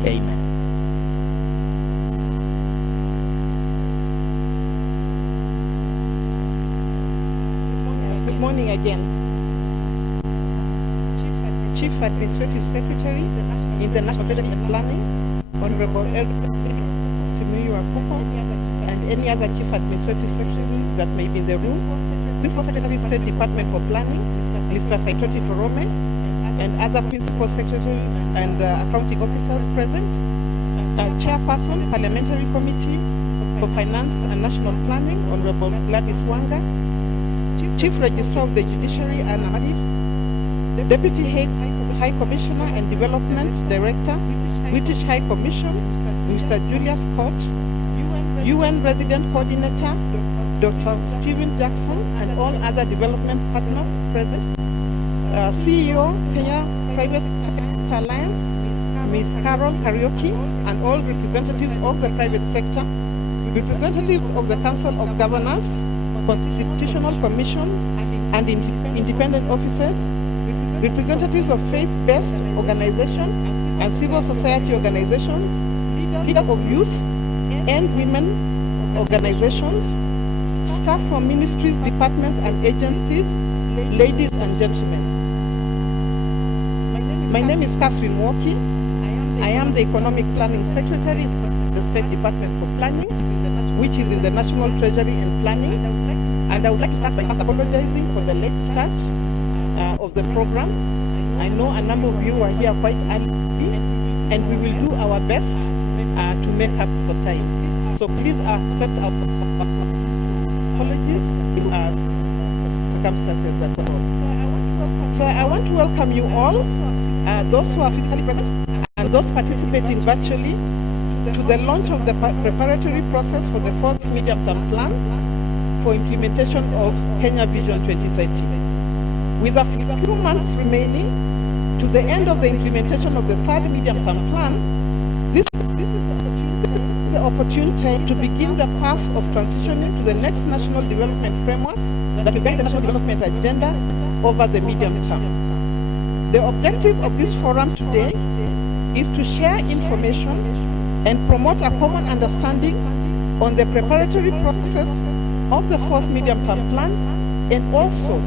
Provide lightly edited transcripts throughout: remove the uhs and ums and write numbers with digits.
Amen. Good morning again. Chief Administrative Secretary in the National Treasury and Planning, Honorable Simuyu Akuko, and any other Chief Administrative Secretaries that may be in the room, Principal Secretary State Department for Planning, Mr. Saitoti Torome, and other Principal Secretary and accounting officers present, Chairperson, Parliamentary Committee for Finance and National Planning, Honorable Gladys Wanga, Chief Registrar of the Judiciary, Anna Hadid, Deputy High Commissioner and Development Director, British High Commission, Mr. Julius Scott, UN Resident Coordinator, Dr. Stephen Jackson, and all other development partners present, CEO, Kenya Private Sector Alliance, Ms. Carol Karaoke, and all representatives of the private sector, representatives of the Council of Governors, Constitutional Commission, and independent officers, representatives of faith-based organizations and civil society organizations, leaders of youth and women organizations, staff from ministries, departments, and agencies, ladies and gentlemen. My name is Catherine Woki. I am the Economic Planning Secretary of the State Department for Planning, which is in the National Treasury and Planning. And I would like to start by first apologizing for the late start of the program. I know a number of you are here quite early, and we will do our best to make up for time. So please accept our apologies in circumstances that were all. So I want to welcome you all, those who are physically present and those participating virtually, to the launch of the preparatory process for the 4th medium-term plan for implementation of Kenya Vision 2030. With a few months remaining to the end of the implementation of the 3rd medium-term plan, this is the opportune time to begin the path of transitioning to the next national development framework that will guide the national development agenda over the medium term. The objective of this forum today is to share information and promote a common understanding on the preparatory process of the 4th medium-term plan, and also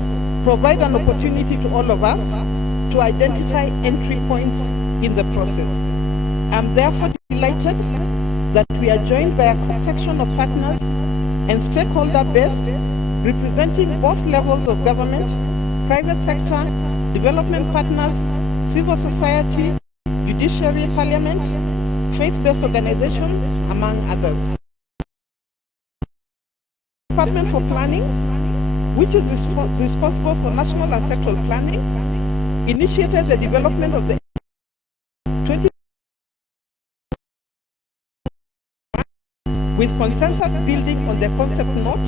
provide an opportunity to all of us to identify entry points in the process. I'm therefore delighted that we are joined by a cross-section of partners and stakeholder base representing both levels of government, private sector, development partners, civil society, judiciary, parliament, faith-based organizations, among others. Department for Planning, which is responsible for national and sectoral planning, initiated the development of the 20 with consensus building on the concept note,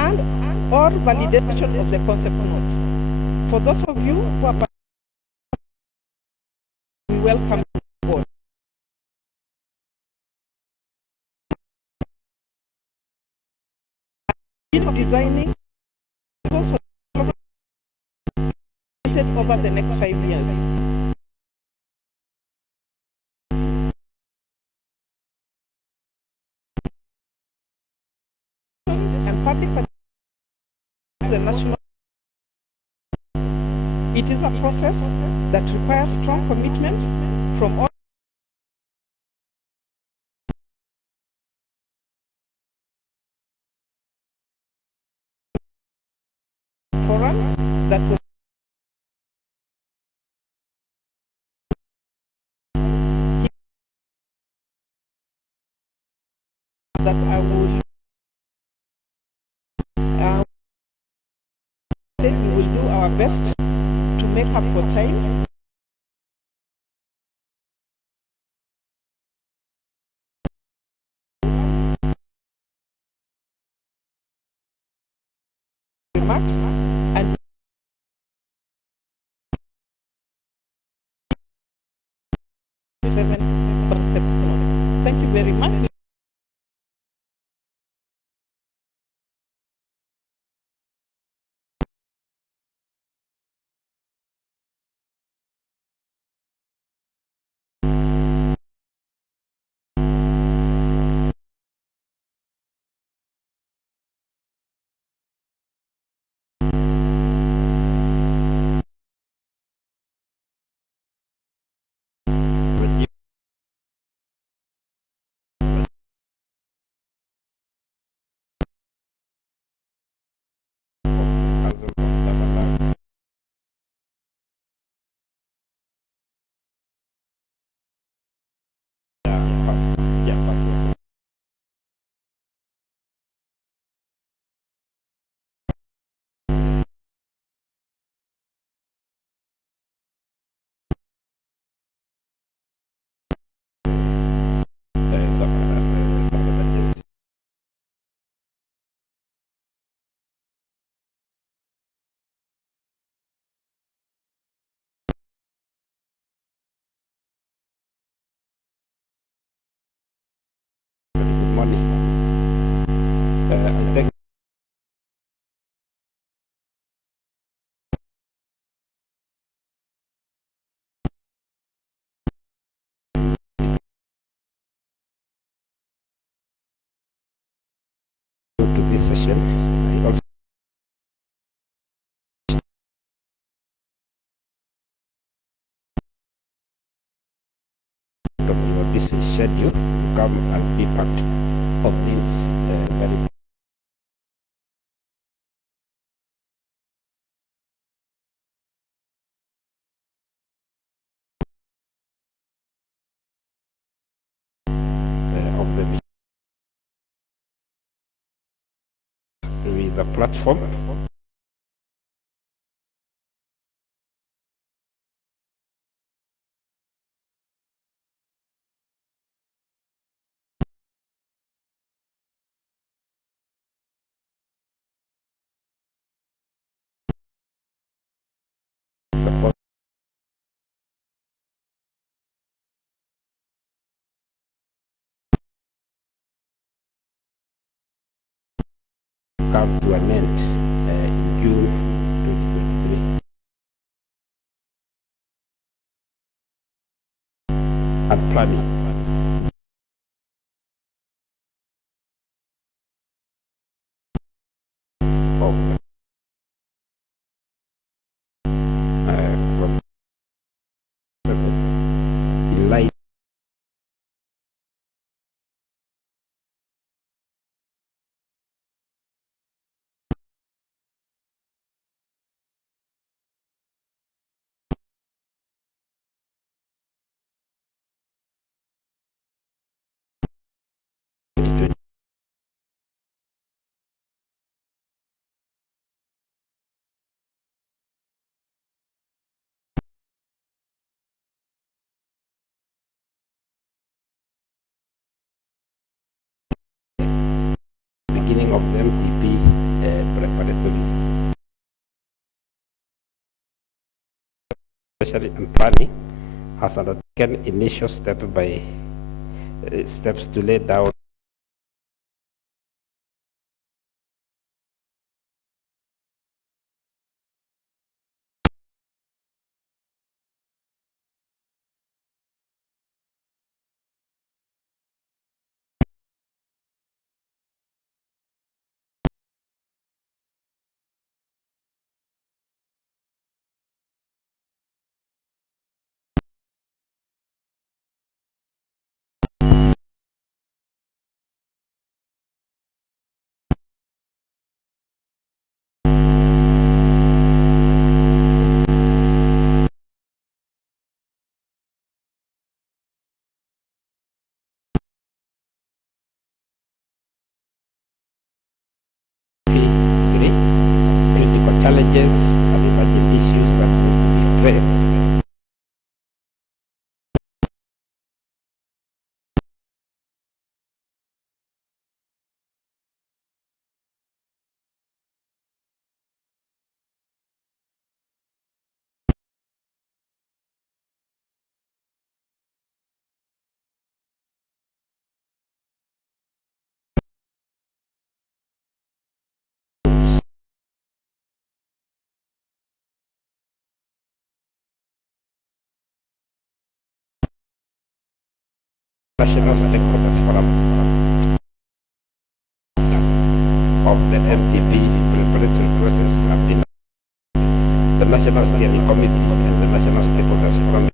and or validation of the concept note. For those of you who are we welcome you board. Designing over the next 5 years. And public the national. It is a process that requires strong commitment from all forums that will that I will say we will do our best to make up for time. Remarks and September. Thank you very much. money. I think to this session, I also from your busy schedule to come and be part of this very of the with the platform. Support come to an end in June 2023. And planning. Of from July beginning of the MTP preparatory, especially in planning, has undertaken initial step by steps to lay down critical challenges and emerging issues that need to be addressed. National Stakeholders Forum of the MTP preparatory process have been the National Steering Committee and the National Stakeholders Forum.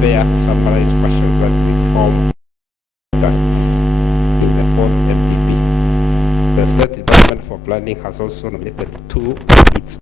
Prepare summarized versions that will form tasks in the fourth MTP. The State Department for Planning has also nominated 2 of its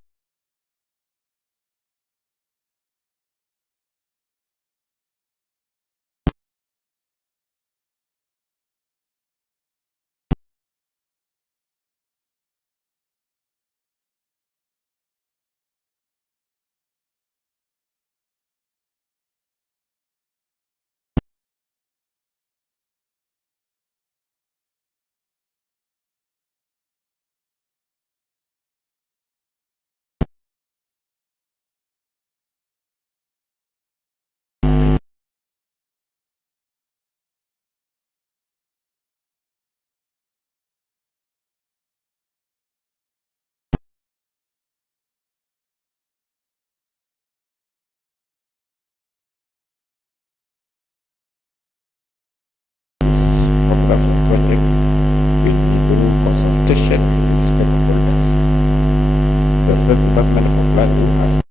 Department for Planning has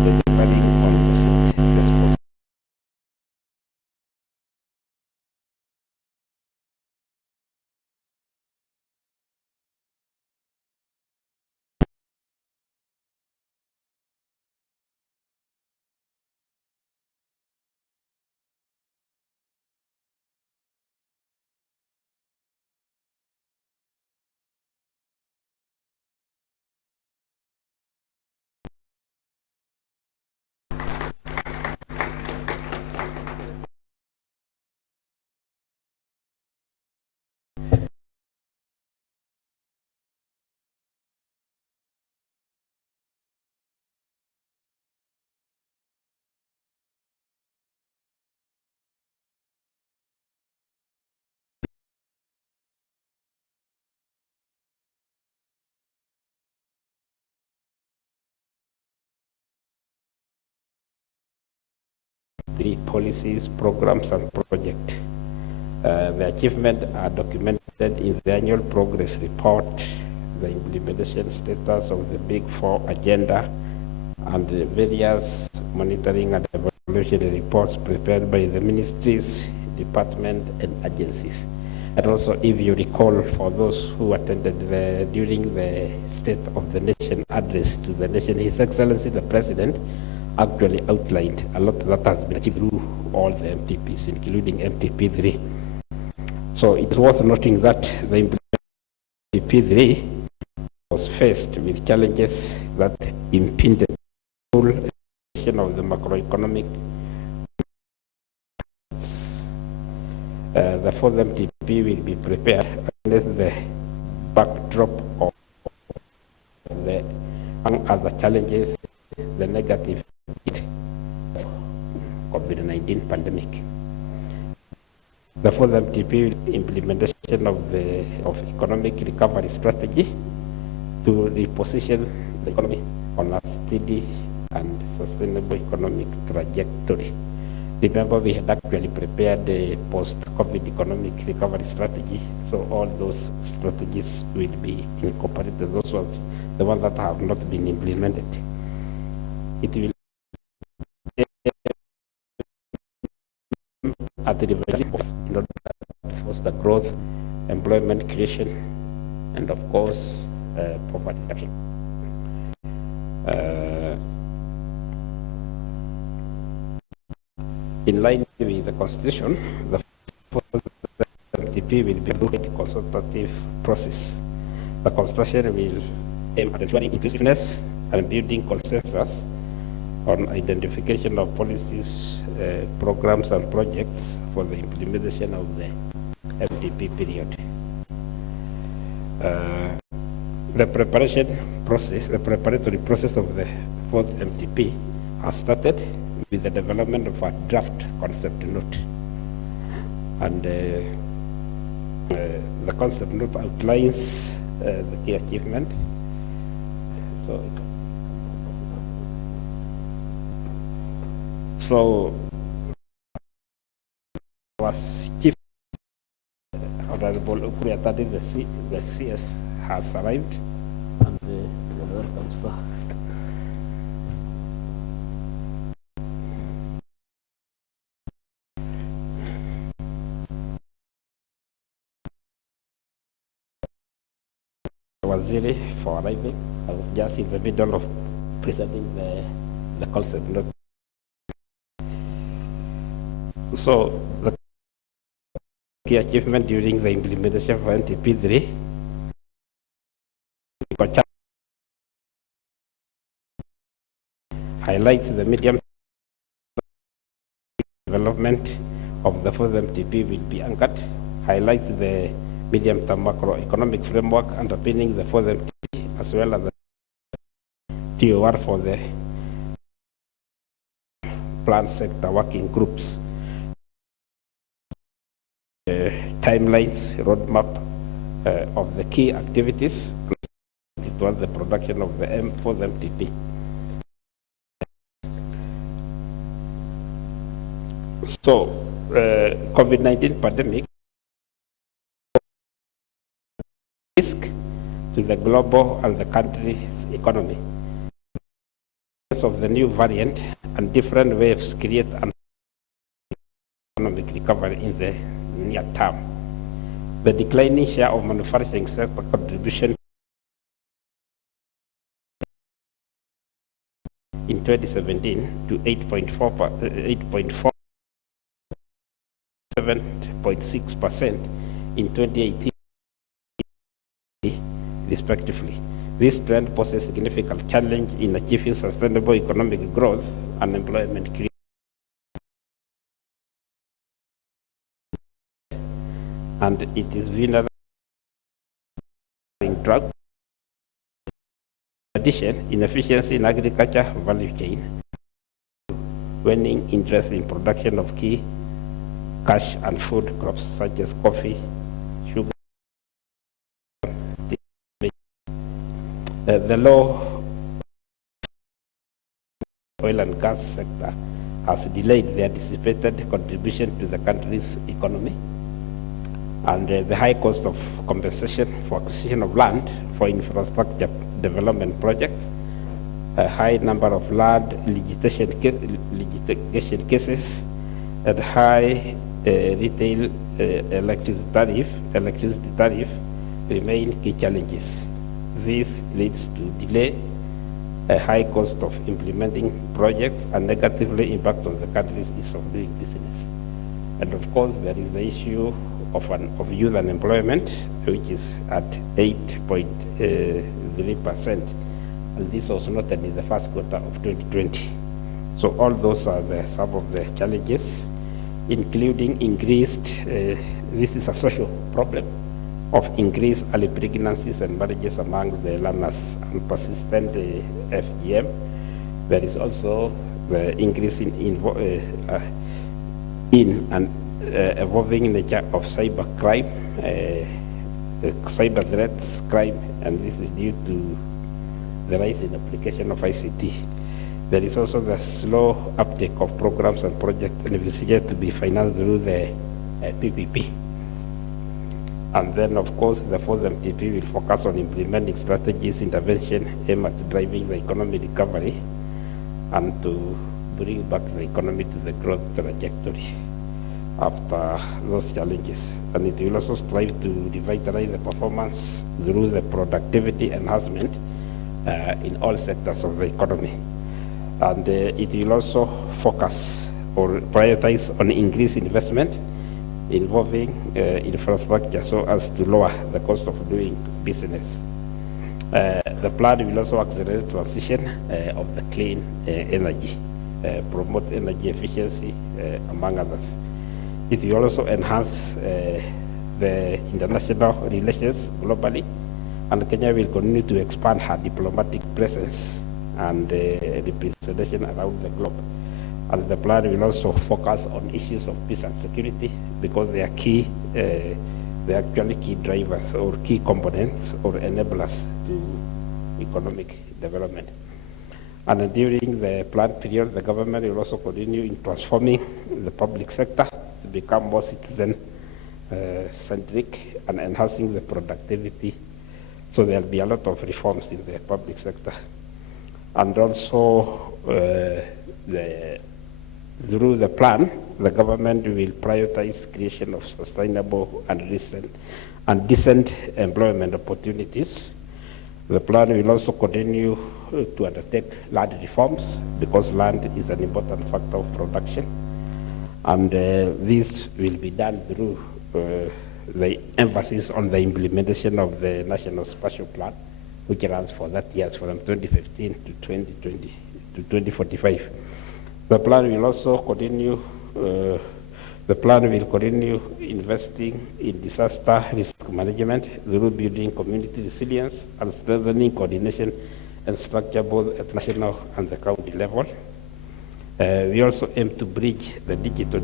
delivering on the state responsibility. The policies, programs, and projects. The achievements are documented in the annual progress report, the implementation status of the Big Four agenda, and the various monitoring and evaluation reports prepared by the ministries, departments, and agencies. And also, if you recall, for those who attended during the State of the Nation address to the nation, His Excellency the President actually outlined a lot that has been achieved through all the MTPs, including MTP3. So it's worth noting that the MTP3 was faced with challenges that impeded the full execution of the macroeconomic. The fourth MTP will be prepared against the backdrop of the, among other challenges, the negative COVID-19 pandemic. The fourth MTP implementation of the economic recovery strategy to reposition the economy on a steady and sustainable economic trajectory. Remember, we had actually prepared the post-COVID economic recovery strategy, so all those strategies will be incorporated. Those ones, the ones that have not been implemented. It will at the reverse in order to foster growth, employment creation, and of course, poverty reduction. In line with the Constitution, the MTP will be through a consultative process. The Constitution will aim at ensuring inclusiveness and building consensus on identification of policies, programs, and projects for the implementation of the MTP period. The preparatory process of the fourth MTP has started with the development of a draft concept note. And the concept note outlines the key achievement. So was Chief Honorable Ukuriatadi, the CS has arrived, and you're welcome, sir. Waziri for arriving. I was just in the middle of presenting the concept note. So the key achievement during the implementation of NTP3 highlights the medium development of the fourth MTP will be anchored, highlights the medium-term macroeconomic framework underpinning the fourth MTP, as well as the TOR for the plan sector working groups, timelines, roadmap of the key activities towards the production of the fourth MTP. So, COVID-19 pandemic risk to the global and the country's economy. Of the new variant and different waves create an economic recovery in the near term. The declining share of manufacturing sector contribution in 2017 to 7.6% in 2018, respectively. This trend poses a significant challenge in achieving sustainable economic growth and employment creation. And it is vulnerable in drug. In addition, inefficiency in agriculture value chain, waning interest in production of key cash and food crops such as coffee, sugar. The low oil and gas sector has delayed the anticipated contribution to the country's economy, and the high cost of compensation for acquisition of land for infrastructure development projects, a high number of land litigation cases, and high retail electricity tariff remain key challenges. This leads to delay, a high cost of implementing projects, and negatively impact on the country's ease of doing business. And of course, there is the issue of youth unemployment, which is at 8.3%, and this was noted in the first quarter of 2020. So all those are some of the challenges, including increased, this is a social problem, of increased early pregnancies and marriages among the learners and persistent FGM. There is also the increase in and evolving nature of cyber crime, cyber threats, crime, and this is due to the rise in application of ICT. There is also the slow uptake of programs and projects envisaged to be financed through the PPP. And then, of course, the fourth MTP will focus on implementing strategies, intervention aimed at driving the economic recovery and to bring back the economy to the growth trajectory after those challenges. And it will also strive to revitalize the performance through the productivity enhancement in all sectors of the economy. And it will also focus or prioritize on increased investment involving infrastructure so as to lower the cost of doing business. The plan will also accelerate transition of the clean energy, promote energy efficiency, among others. It will also enhance the international relations globally, and Kenya will continue to expand her diplomatic presence and representation around the globe. And the plan will also focus on issues of peace and security because they are key, they are actually key drivers or key components or enablers to economic development. And during the plan period, the government will also continue in transforming the public sector to become more citizen-centric and enhancing the productivity. So there'll be a lot of reforms in the public sector. And also, through the plan, the government will prioritize creation of sustainable and decent employment opportunities The plan will also continue to undertake land reforms because land is an important factor of production. And this will be done through the emphasis on the implementation of the National Spatial Plan, which runs for that years from 2015 to 2020 to 2045. The plan will also continue investing in disaster risk management through building community resilience and strengthening coordination and structure both at national and the county level. We also aim to bridge the digital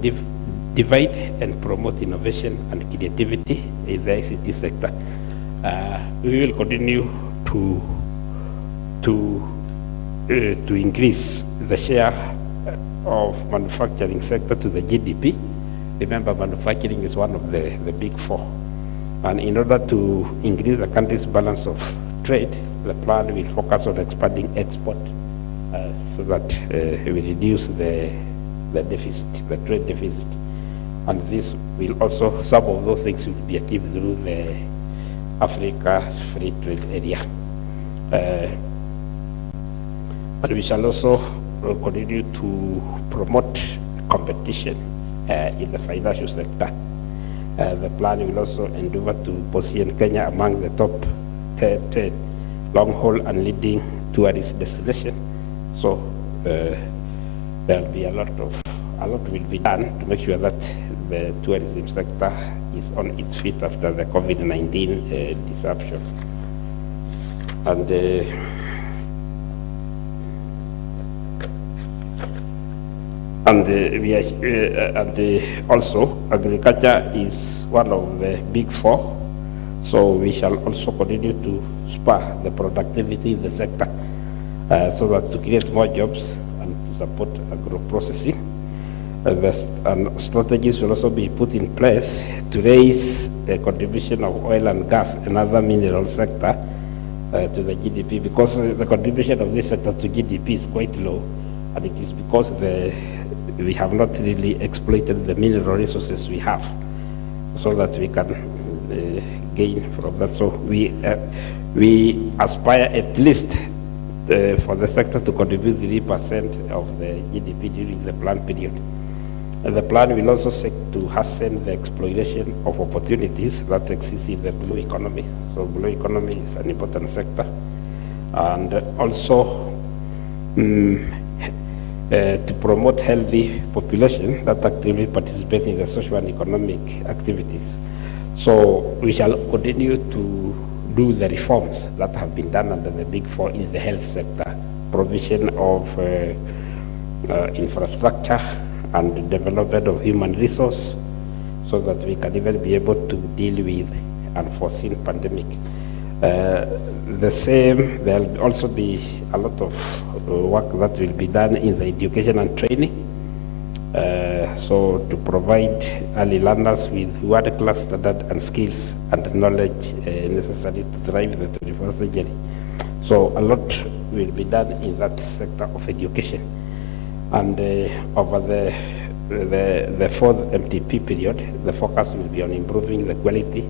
divide and promote innovation and creativity in the ICT sector. We will continue to increase the share of manufacturing sector to the GDP. Remember, manufacturing is one of the big four. And in order to increase the country's balance of trade, the plan will focus on expanding export so that we reduce the deficit, the trade deficit. And this will also, some of those things will be achieved through the Africa Free Trade Area. And we shall also continue to promote competition in the financial sector. The plan will also endeavor to position Kenya among the top 10 long-haul and leading tourist destinations. So there will be a lot will be done to make sure that the tourism sector is on its feet after the COVID-19 disruption. Also, agriculture is one of the big four, so we shall also continue to spur the productivity in the sector so that to create more jobs and to support agro-processing. And strategies will also be put in place to raise the contribution of oil and gas and other mineral sector to the GDP, because the contribution of this sector to GDP is quite low, and it is because we have not really exploited the mineral resources we have, so that we can gain from that. So we aspire at least for the sector to contribute 3% of the GDP during the plan period. And the plan will also seek to hasten the exploitation of opportunities that exist in the blue economy. So blue economy is an important sector. And also to promote healthy population that actively participate in the social and economic activities. So we shall continue to do the reforms that have been done under the big four in the health sector, provision of infrastructure and development of human resource, so that we can even be able to deal with unforeseen pandemic. The same, there will also be a lot of work that will be done in the education and training. So to provide early learners with world-class standard and skills and knowledge necessary to thrive in the 21st century. So a lot will be done in that sector of education. And over the fourth MTP period, the focus will be on improving the quality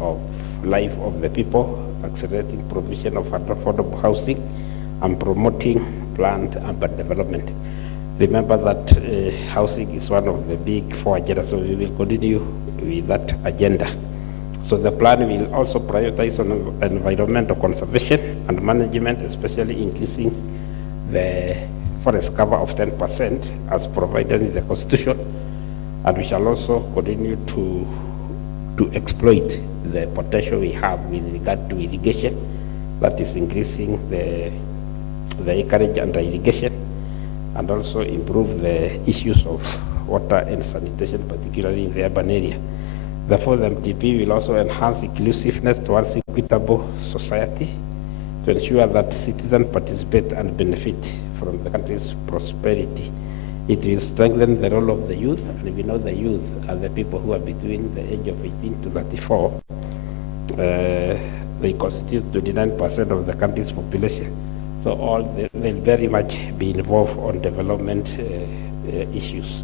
of life of the people, accelerating provision of affordable housing, and promoting planned urban development. Remember that housing is one of the big four agendas, so we will continue with that agenda. So the plan will also prioritize on environmental conservation and management, especially increasing the forest cover of 10% as provided in the Constitution. And we shall also continue to exploit the potential we have with regard to irrigation, that is increasing the acreage under irrigation, and also improve the issues of water and sanitation, particularly in the urban area. The fourth MTP will also enhance inclusiveness towards equitable society to ensure that citizens participate and benefit from the country's prosperity. It will strengthen the role of the youth, and we know the youth are the people who are between the age of 18 to 34. They constitute 29% of the country's population. So they'll very much be involved on development issues.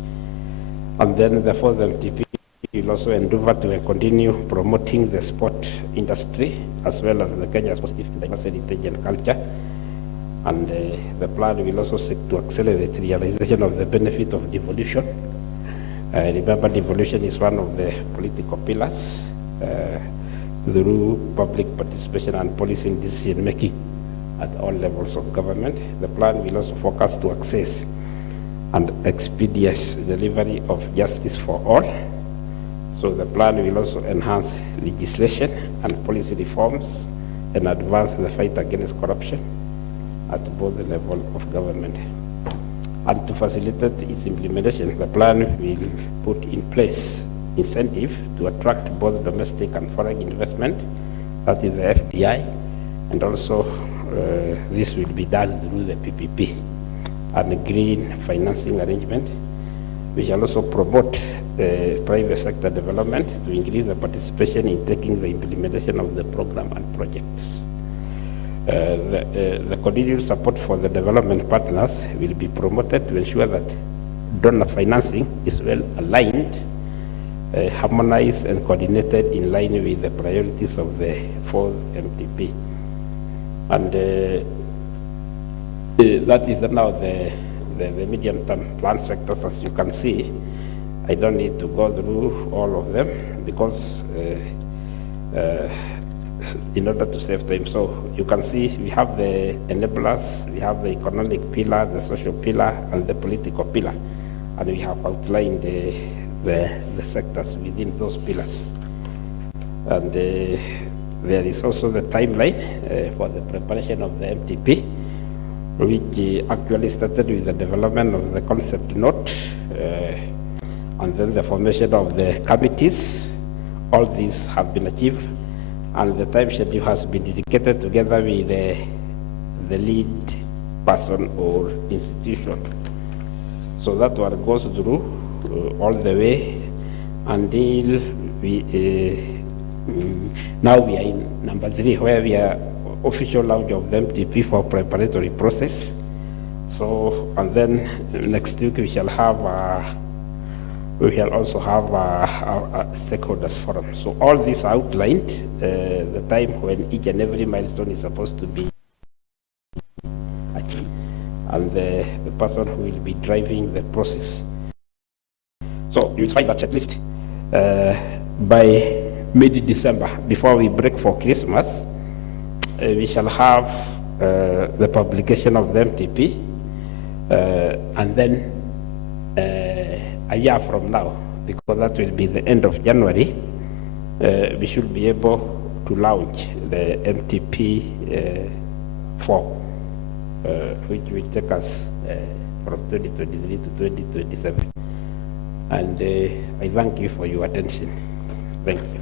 And then the fourth MTP will also endeavor to continue promoting the sport industry as well as the Kenya's positive diversity, heritage and culture. And the plan will also seek to accelerate realization of the benefit of devolution. Remember, devolution is one of the political pillars through public participation and policy decision making at all levels of government. The plan will also focus to access and expeditious delivery of justice for all. So the plan will also enhance legislation and policy reforms and advance the fight against corruption at both the level of government. And to facilitate its implementation, the plan will put in place incentive to attract both domestic and foreign investment, that is the FDI, and also this will be done through the PPP and green financing arrangement. We shall also promote private sector development to increase the participation in taking the implementation of the program and projects. The continued support for the development partners will be promoted to ensure that donor financing is well aligned, harmonized and coordinated in line with the priorities of the 4th MTP. And that is now the medium-term plan sectors. As you can see, I don't need to go through all of them because in order to save time. So you can see we have the enablers, we have the economic pillar, the social pillar, and the political pillar. And we have outlined the sectors within those pillars. And there is also the timeline for the preparation of the MTP, which actually started with the development of the concept note, and then the formation of the committees. All these have been achieved, and the time schedule has been dedicated together with the lead person or institution. So that one goes through all the way until now we are in number 3, where we are official launch of the MTP for preparatory process. So, and then next week we shall have we shall also have a stakeholders forum. So all these outlined the time when each and every milestone is supposed to be achieved, and the person who will be driving the process. So you'll find that checklist by mid-December, before we break for Christmas. We shall have the publication of the MTP, and then a year from now, because that will be the end of January, we should be able to launch the MTP 4, which will take us from 2023 to 2027. And I thank you for your attention. Thank you.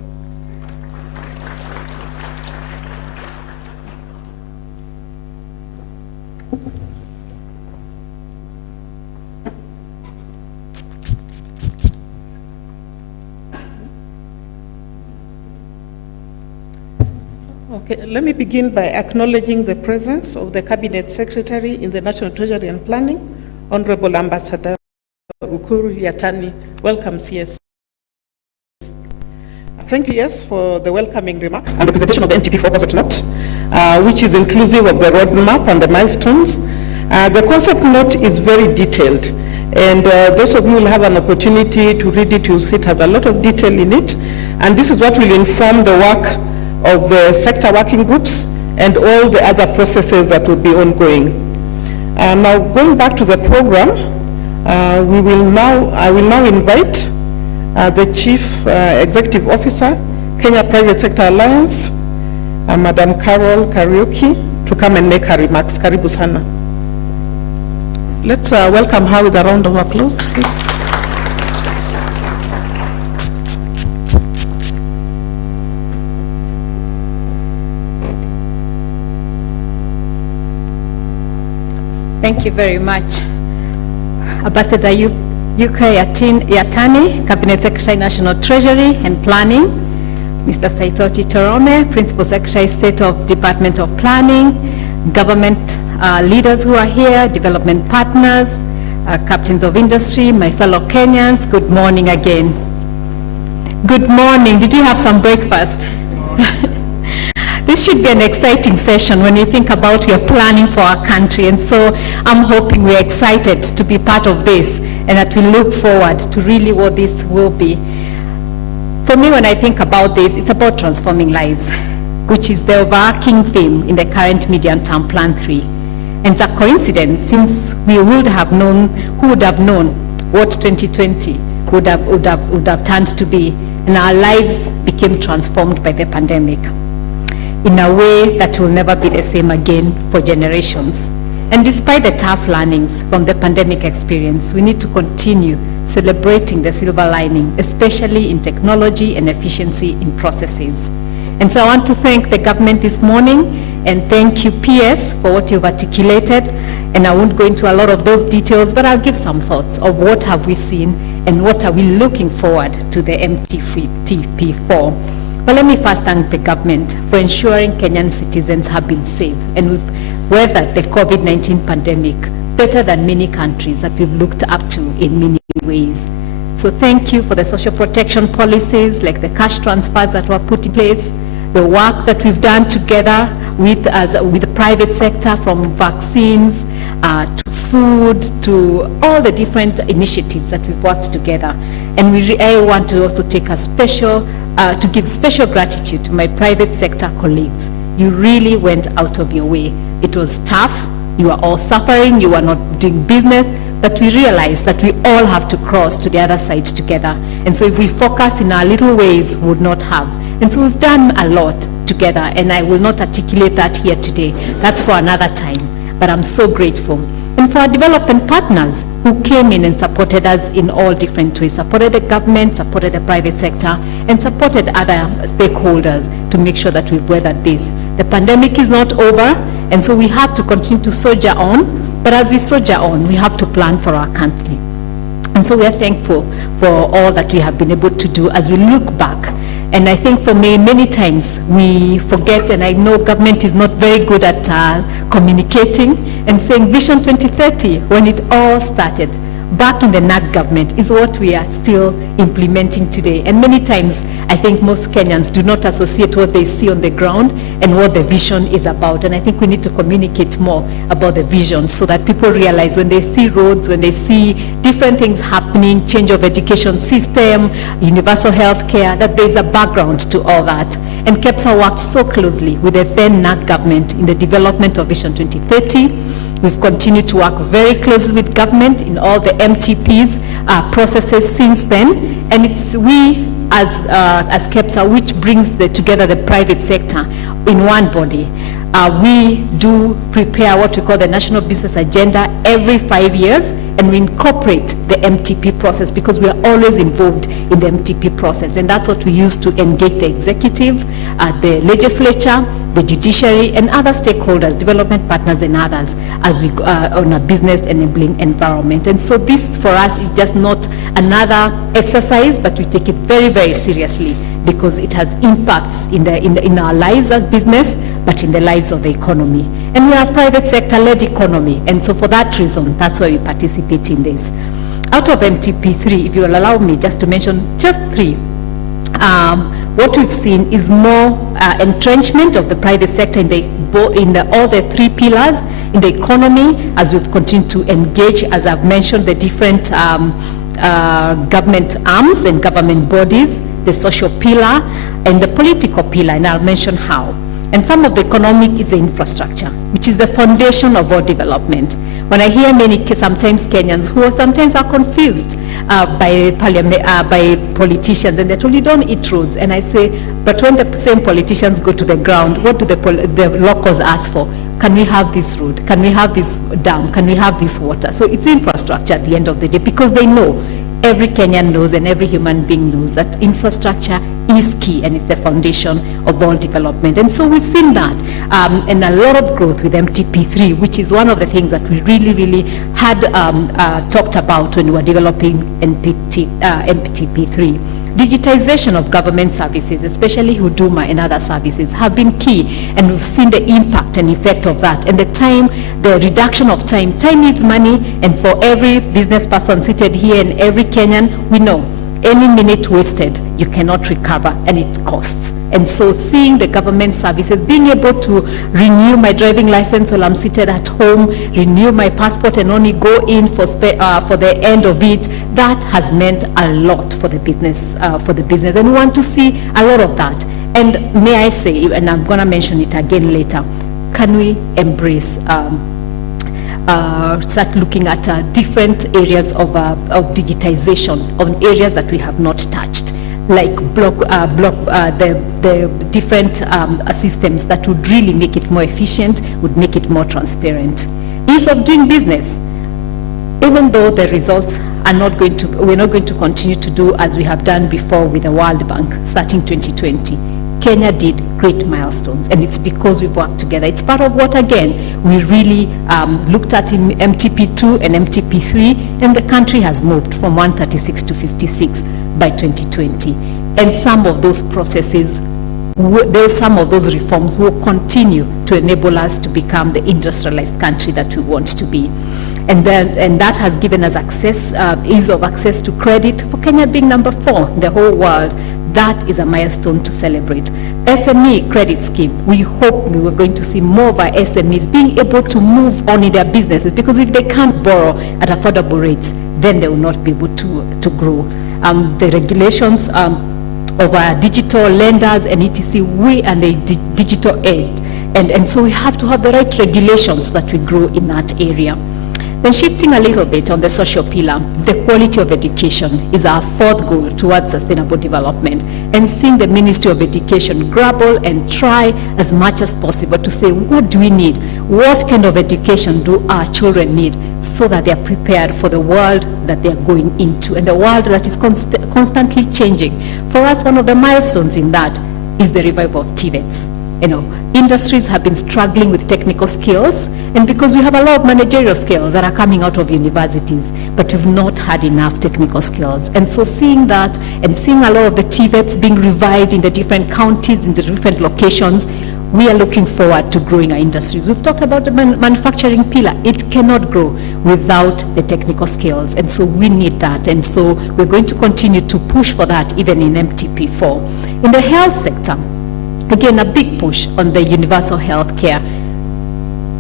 Okay, let me begin by acknowledging the presence of the Cabinet Secretary in the National Treasury and Planning, Honorable Ambassador Ukuru Yatani. Welcome, CS. Thank you, yes, for the welcoming remark and the presentation of the MTP concept note, which is inclusive of the roadmap and the milestones. The concept note is very detailed, and those of you will have an opportunity to read it. You'll see it has a lot of detail in it, and this is what will inform the work of the sector working groups and all the other processes that will be ongoing. Now, going back to the program, I will now invite the Chief Executive Officer, Kenya Private Sector Alliance, Madam Carol Kariuki, to come and make her remarks. Karibu sana. Let's welcome her with a round of applause, please. Thank you very much. Ambassador UK Yatani, Cabinet Secretary, National Treasury and Planning, Mr. Saitoti Torome, Principal Secretary, State of Department of Planning, government leaders who are here, development partners, captains of industry, my fellow Kenyans, good morning again. Good morning. Did you have some breakfast? This should be an exciting session when you think about we are planning for our country, and so I'm hoping we're excited to be part of this and that we look forward to really what this will be. For me, when I think about this, it's about transforming lives, which is the overarching theme in the current medium-term Plan 3. And it's a coincidence, since we would have known, who would have known what 2020 would have turned to be, and our lives became transformed by the pandemic in a way that will never be the same again for generations. And despite the tough learnings from the pandemic experience, we need to continue celebrating the silver lining, especially in technology and efficiency in processes. And so I want to thank the government this morning, and thank you, PS, for what you've articulated. And I won't go into a lot of those details, but I'll give some thoughts of what have we seen and what are we looking forward to the MTP for. But let me first thank the government for ensuring Kenyan citizens have been safe, and we've weathered the COVID-19 pandemic better than many countries that we've looked up to in many ways. So thank you for the social protection policies, like the cash transfers that were put in place, the work that we've done together with the private sector, from vaccines to food, to all the different initiatives that we've worked together. And I want to also take a special, to give special gratitude to my private sector colleagues. You really went out of your way. It was tough, you were all suffering, you were not doing business, but we realized that we all have to cross to the other side together. And so if we focused in our little ways, we would not have. And so we've done a lot together, and I will not articulate that here today. That's for another time, but I'm so grateful. And for our development partners who came in and supported us in all different ways, supported the government, supported the private sector, and supported other stakeholders to make sure that we've weathered this. The pandemic is not over, and so we have to continue to soldier on, but as we soldier on, we have to plan for our country. And so we are thankful for all that we have been able to do as we look back. And I think for me, many times we forget, and I know government is not very good at communicating and saying Vision 2030, when it all started back in the NAC government, is what we are still implementing today. And many times, I think most Kenyans do not associate what they see on the ground and what the vision is about. And I think we need to communicate more about the vision so that people realize when they see roads, when they see different things happening, change of education system, universal health care, that there's a background to all that. And KICC worked so closely with the then NAC government in the development of Vision 2030. We've continued to work very closely with government in all the MTPs processes since then, and it's we as KICC, which brings together the private sector in one body. We do prepare what we call the National Business Agenda every 5 years, and we incorporate the MTP process because we are always involved in the MTP process, and that's what we use to engage the executive, the legislature, the judiciary, and other stakeholders, development partners and others, as we on a business enabling environment. And so this for us is just not another exercise, but we take it very, very seriously because it has impacts in our lives as business, but in the lives of the economy. And we are a private sector led economy, and so for that reason, that's why we participate in this. Out of MTP3, if you will allow me just to mention just three, what we've seen is more entrenchment of the private sector in all the three pillars in the economy, as we've continued to engage, as I've mentioned, the different government arms and government bodies, the social pillar and the political pillar, and I'll mention how. And some of the economic is the infrastructure, which is the foundation of all development. When I hear sometimes Kenyans who sometimes are confused by politicians, and they told you don't eat roads, and I say, but when the same politicians go to the ground, what do the locals ask for? Can we have this road? Can we have this dam? Can we have this water? So it's infrastructure at the end of the day, because they know, every Kenyan knows and every human being knows that infrastructure is key and it's the foundation of all development. And so we've seen that and a lot of growth with MTP3, which is one of the things that we really had talked about when we were developing MTP3. Digitization of government services, especially Huduma and other services, have been key, and we've seen the impact and effect of that. And the reduction of time is money, and for every business person seated here and every Kenyan, we know any minute wasted you cannot recover, and it costs. And so seeing the government services, being able to renew my driving license while I'm seated at home, renew my passport and only go in for the end of it, that has meant a lot for the business, and we want to see a lot of that. And may I say, and I'm going to mention it again later, can we embrace, start looking at different areas of digitization, on areas that we have not touched, like the different systems that would really make it more efficient, would make it more transparent. Ease of doing business, even though the results are not going to, we're not going to continue to do as we have done before with the World Bank starting 2020. Kenya did great milestones, and it's because we've worked together. It's part of what, again, we really looked at in MTP2 and MTP3, and the country has moved from 136 to 56 by 2020. And some of those processes, some of those reforms will continue to enable us to become the industrialized country that we want to be. And that has given us access, ease of access to credit, for Kenya being number 4 in the whole world. That is a milestone to celebrate. SME credit scheme, we hope we are going to see more of our SMEs being able to move on in their businesses, because if they can't borrow at affordable rates, then they will not be able to grow. The regulations of our digital lenders and etc., we and the digital aid. And so we have to have the right regulations that we grow in that area. Then shifting a little bit on the social pillar, the quality of education is our 4th goal towards sustainable development, and seeing the Ministry of Education grapple and try as much as possible to say, what do we need? What kind of education do our children need, so that they are prepared for the world that they are going into, and the world that is constantly changing. For us, one of the milestones in that is the revival of TVETs. You know, industries have been struggling with technical skills, and because we have a lot of managerial skills that are coming out of universities, but we've not had enough technical skills. And so seeing that, and seeing a lot of the TVETs being revived in the different counties, in the different locations, we are looking forward to growing our industries. We've talked about the manufacturing pillar. It cannot grow without the technical skills, and so we need that. And so we're going to continue to push for that, even in MTP4. In the health sector, again, a big push on the universal health care.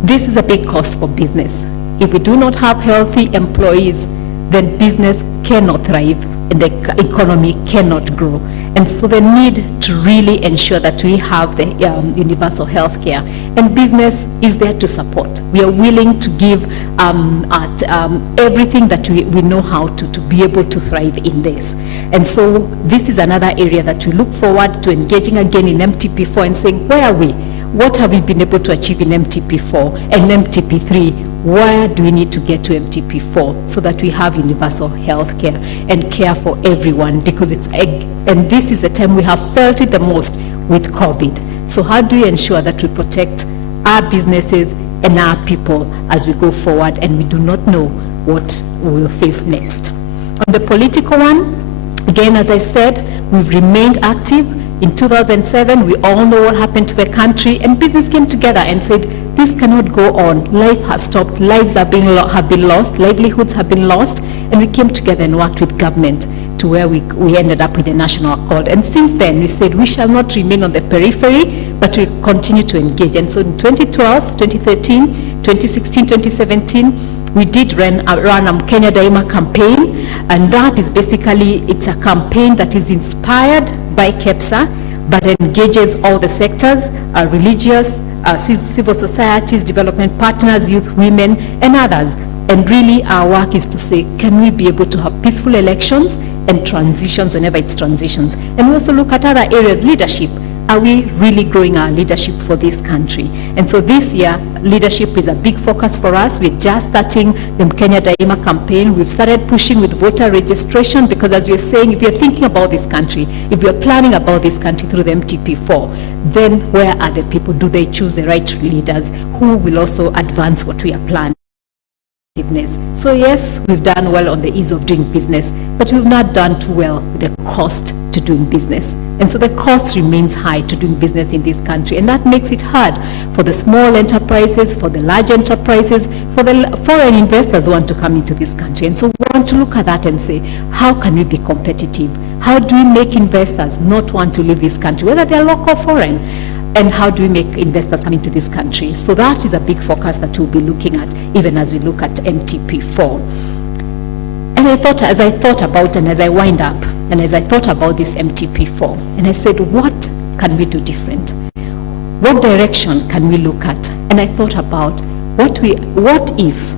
This is a big cost for business. If we do not have healthy employees, then business cannot thrive and the economy cannot grow. And so the need to really ensure that we have the universal health care, and business is there to support. We are willing to give everything that we know how to be able to thrive in this. And so this is another area that we look forward to engaging again in MTP4 and saying, where are we? What have we been able to achieve in MTP4 and MTP3? Where do we need to get to MTP4 so that we have universal health care and care for everyone? Because and this is the time we have felt it the most with COVID. So how do we ensure that we protect our businesses and our people as we go forward, and we do not know what we will face next? On the political one, again, as I said, we've remained active. In 2007, we all know what happened to the country, and business came together and said, this cannot go on. Life has stopped. Lives have been lost. Livelihoods have been lost. And we came together and worked with government to where we ended up with the National Accord. And since then, we said we shall not remain on the periphery, but we continue to engage. And so in 2012, 2013, 2016, 2017, we did run a Kenya Daima campaign, and that is basically, it's a campaign that is inspired by KEPSA, but engages all the sectors, religious, civil societies, development partners, youth, women, and others. And really our work is to say, can we be able to have peaceful elections and transitions whenever it's transitions? And we also look at other areas, leadership. Are we really growing our leadership for this country? And so this year, leadership is a big focus for us. We're just starting the Kenya Daima campaign. We've started pushing with voter registration, because as we're saying, if you're thinking about this country, if you're planning about this country through the MTP4, then where are the people? Do they choose the right leaders who will also advance what we are planning? So yes, we've done well on the ease of doing business, but we've not done too well with the cost to doing business. And so the cost remains high to doing business in this country, and that makes it hard for the small enterprises, for the large enterprises, for the foreign investors who want to come into this country. And so we want to look at that and say, how can we be competitive How do we make investors not want to leave this country, whether they're local or foreign? And how do we make investors come into this country? So that is a big focus that we'll be looking at, even as we look at MTP4. And I thought, as I thought about, and as I wind up, and as I thought about this MTP4, and I said, what can we do different? What direction can we look at? And I thought about, what if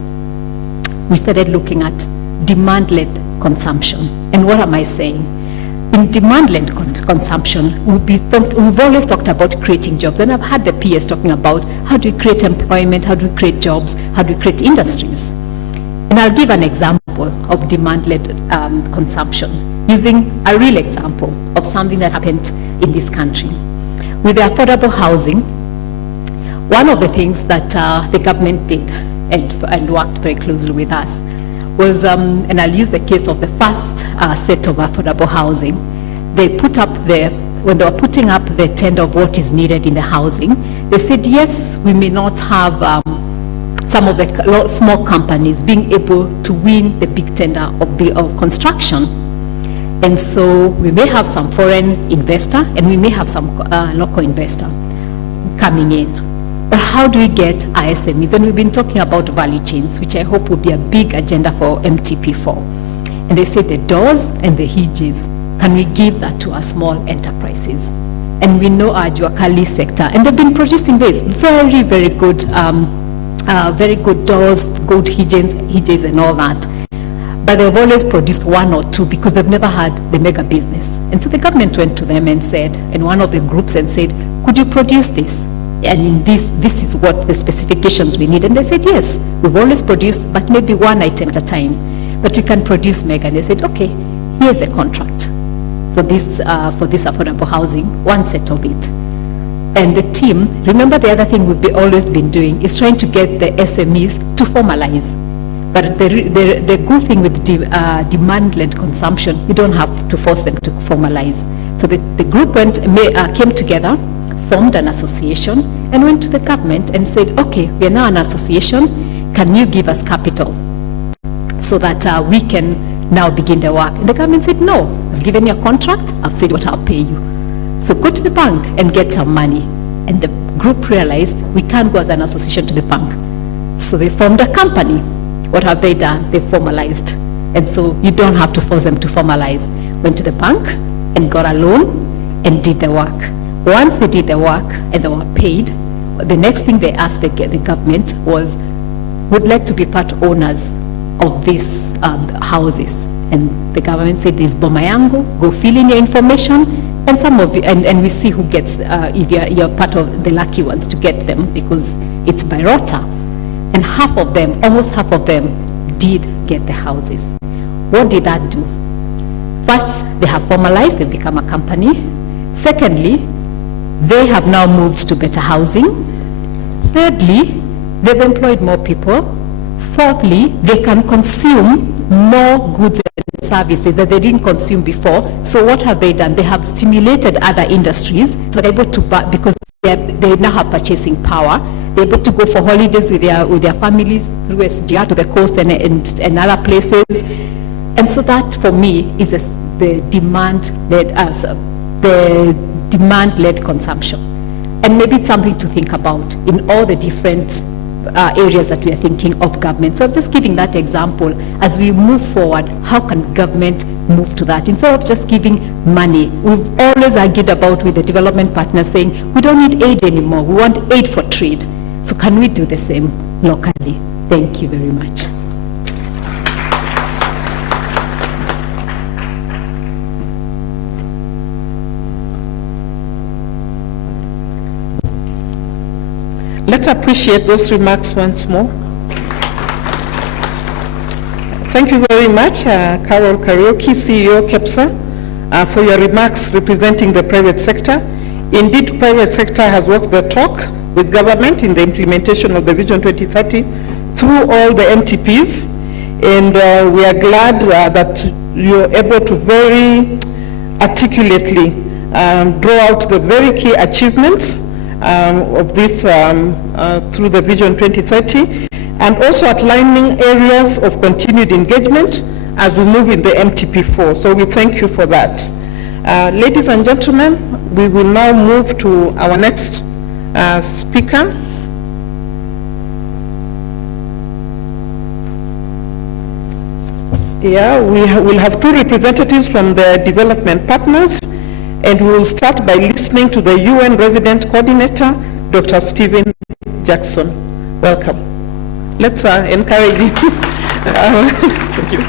we started looking at demand-led consumption? And what am I saying? In demand-led consumption, we've always talked about creating jobs, and I've had the PS talking about how do we create employment, how do we create jobs, how do we create industries. And I'll give an example of demand-led consumption, using a real example of something that happened in this country. With the affordable housing, one of the things that the government did and worked very closely with us was, and I'll use the case of the first set of affordable housing. They put up when they were putting up the tender of what is needed in the housing, they said, yes, we may not have some of the small companies being able to win the big tender of construction. And so we may have some foreign investor and we may have some local investor coming in. But how do we get our SMEs? And we've been talking about value chains, which I hope will be a big agenda for MTP4. And they say the doors and the hinges, can we give that to our small enterprises? And we know our Juakali sector, and they've been producing this very, very good doors, good hinges and all that. But they've always produced one or two because they've never had the mega business. And so the government went to them and said, and one of the groups and said, could you produce this? And in this is what the specifications we need. And they said, yes, we've always produced, but maybe one item at a time. But we can produce mega. And they said, okay, here's the contract for this affordable housing, one set of it. And the team, remember the other thing we've always been doing is trying to get the SMEs to formalize. But the good thing with demand-led consumption, you don't have to force them to formalize. So the group came together, formed an association, and went to the government and said, okay, we are now an association, can you give us capital so that we can now begin the work? And the government said, no, I've given you a contract, I've said what I'll pay you. So go to the bank and get some money. And the group realized we can't go as an association to the bank. So they formed a company. What have they done? They formalized. And so you don't have to force them to formalize. Went to the bank and got a loan and did the work. Once they did the work and they were paid, the next thing they asked the government was, would like to be part owners of these houses. And the government said, there's Boma Yangu, go fill in your information, and some of you, and we see who gets, if you're part of the lucky ones to get them, because it's by rota. And half of them, almost half of them, did get the houses. What did that do? First, they have formalized, they've become a company. Secondly, they have now moved to better housing. Thirdly, they've employed more people. Fourthly, they can consume more goods and services that they didn't consume before. So what have they done? They have stimulated other industries, so they're able to buy, because they now have purchasing power. They're able to go for holidays with their families through SGR to the coast and other places. And so that, for me, is the demand-led consumption. And maybe it's something to think about in all the different areas that we are thinking of government. So I'm just giving that example. As we move forward, how can government move to that? Instead of just giving money, we've always argued about with the development partners saying, we don't need aid anymore, we want aid for trade. So can we do the same locally? Thank you very much. Let's appreciate those remarks once more. Thank you very much, Carol Karaoke, CEO KICC, for your remarks representing the private sector. Indeed, private sector has walked the talk with government in the implementation of the Vision 2030 through all the MTPs, and we are glad that you're able to very articulately draw out the very key achievements of this through the Vision 2030, and also outlining areas of continued engagement as we move in the MTP4. So we thank you for that. Ladies and gentlemen, we will now move to our next speaker. Yeah, we'll have two representatives from the development partners, and we will start by listening to the UN Resident Coordinator, Dr. Stephen Jackson. Welcome. Let's encourage you. Thank you.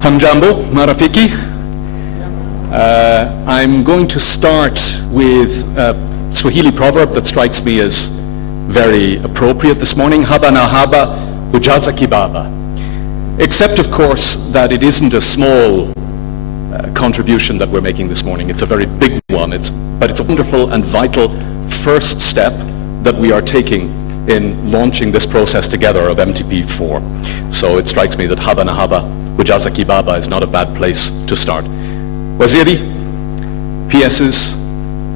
Hamjambo, marafiki. I'm going to start with a Swahili proverb that strikes me as very appropriate this morning. Haba na haba, hujaza kibaba. Except, of course, that it isn't a small contribution that we're making this morning. It's a very big one. But it's a wonderful and vital first step that we are taking in launching this process together of MTP4. So it strikes me that haba na haba, hujaza kibaba is not a bad place to start. Waziri, PSs,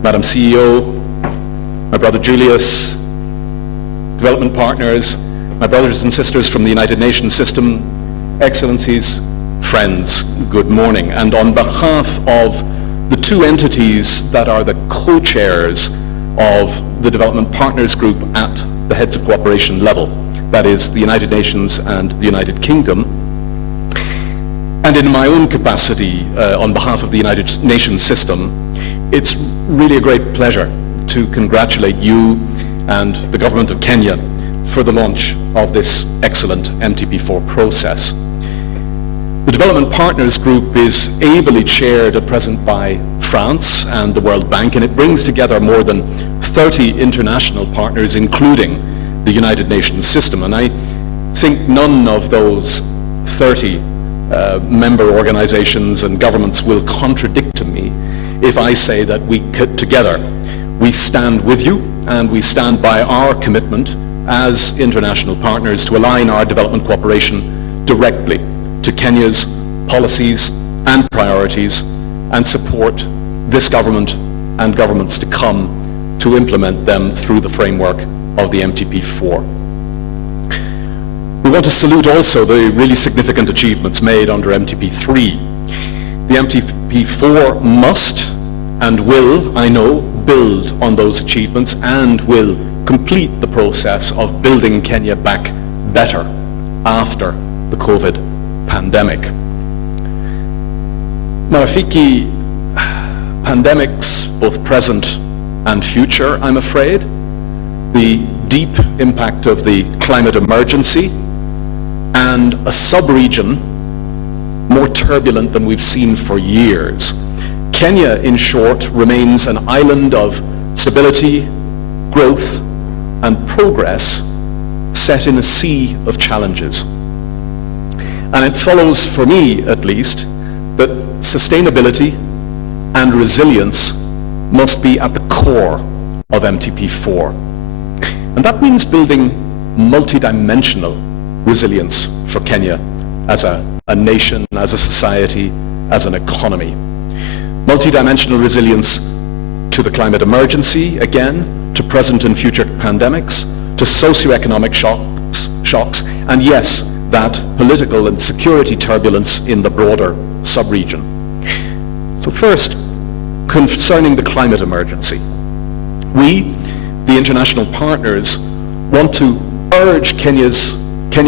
Madam CEO, my brother Julius, development partners, my brothers and sisters from the United Nations system, excellencies, friends, good morning. And on behalf of the two entities that are the co-chairs of the Development Partners Group at the Heads of Cooperation level, that is the United Nations and the United Kingdom, and in my own capacity on behalf of the United Nations system, it's really a great pleasure to congratulate you and the government of Kenya for the launch of this excellent MTP4 process. The Development Partners Group is ably chaired at present by France and the World Bank, and it brings together more than 30 international partners, including the United Nations system. And I think none of those 30 member organizations and governments will contradict me if I say that together we stand with you and we stand by our commitment as international partners to align our development cooperation directly to Kenya's policies and priorities and support this government and governments to come to implement them through the framework of the MTP4. We want to salute also the really significant achievements made under MTP3. The MTP4 must and will, I know, build on those achievements and will complete the process of building Kenya back better after the COVID pandemic. Marafiki, pandemics, both present and future, I'm afraid, the deep impact of the climate emergency, and a sub-region more turbulent than we've seen for years. Kenya, in short, remains an island of stability, growth, and progress set in a sea of challenges. And it follows, for me at least, that sustainability and resilience must be at the core of MTP4. And that means building multidimensional resilience for Kenya as a nation, as a society, as an economy. Multidimensional resilience to the climate emergency, again, to present and future pandemics, to socioeconomic shocks, and yes, that political and security turbulence in the broader sub-region. So first, concerning the climate emergency, we, the international partners, want to urge Kenya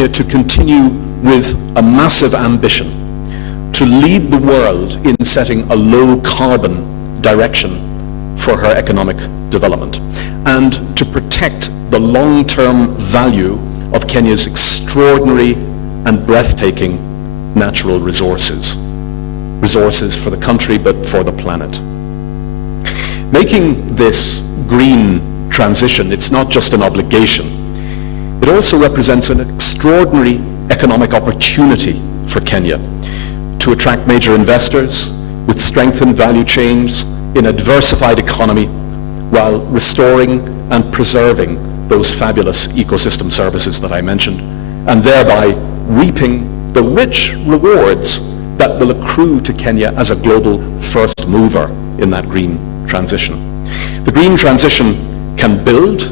to continue with a massive ambition to lead the world in setting a low-carbon direction for her economic development and to protect the long-term value of Kenya's extraordinary and breathtaking natural resources for the country but for the planet. Making this green transition, it's not just an obligation, it also represents an extraordinary economic opportunity for Kenya to attract major investors with strengthened value chains in a diversified economy while restoring and preserving those fabulous ecosystem services that I mentioned, and thereby reaping the rich rewards that will accrue to Kenya as a global first mover in that green transition. The green transition can build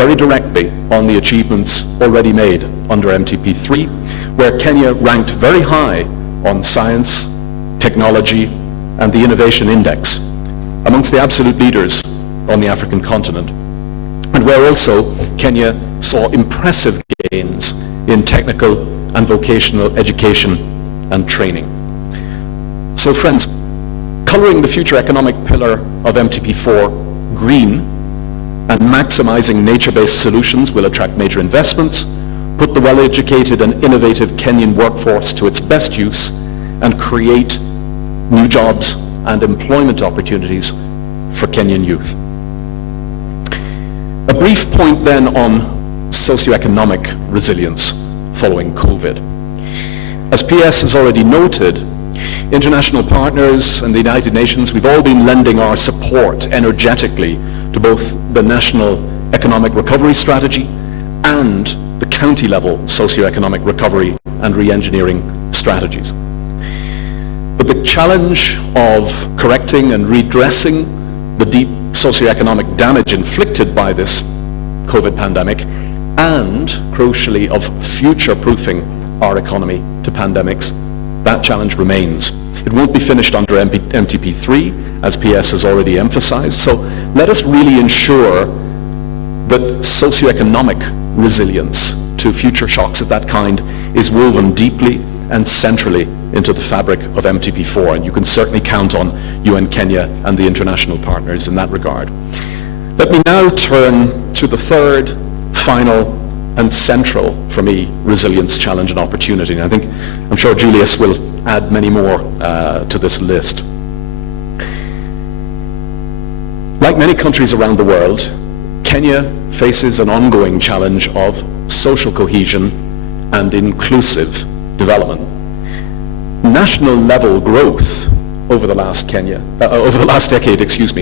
very directly on the achievements already made under MTP3, where Kenya ranked very high on science, technology, and the Innovation Index, amongst the absolute leaders on the African continent, and where also Kenya saw impressive gains in technical and vocational education and training. So friends, coloring the future economic pillar of MTP4 green and maximizing nature-based solutions will attract major investments, put the well-educated and innovative Kenyan workforce to its best use, and create new jobs and employment opportunities for Kenyan youth. A brief point then on socioeconomic resilience following COVID. As PS has already noted, international partners and the United Nations, we've all been lending our support energetically to both the National Economic Recovery Strategy and the county-level socioeconomic recovery and re-engineering strategies. But the challenge of correcting and redressing the deep socioeconomic damage inflicted by this COVID pandemic, and crucially of future-proofing our economy to pandemics, that challenge remains. It won't be finished under MTP3, as PS has already emphasized, so let us really ensure that socioeconomic resilience to future shocks of that kind is woven deeply and centrally into the fabric of MTP4, and you can certainly count on UN Kenya and the international partners in that regard. Let me now turn to the third, final, and central, for me, resilience challenge and opportunity. And I'm sure Julius will add many more to this list. Like many countries around the world, Kenya faces an ongoing challenge of social cohesion and inclusive development. National level growth over the last decade,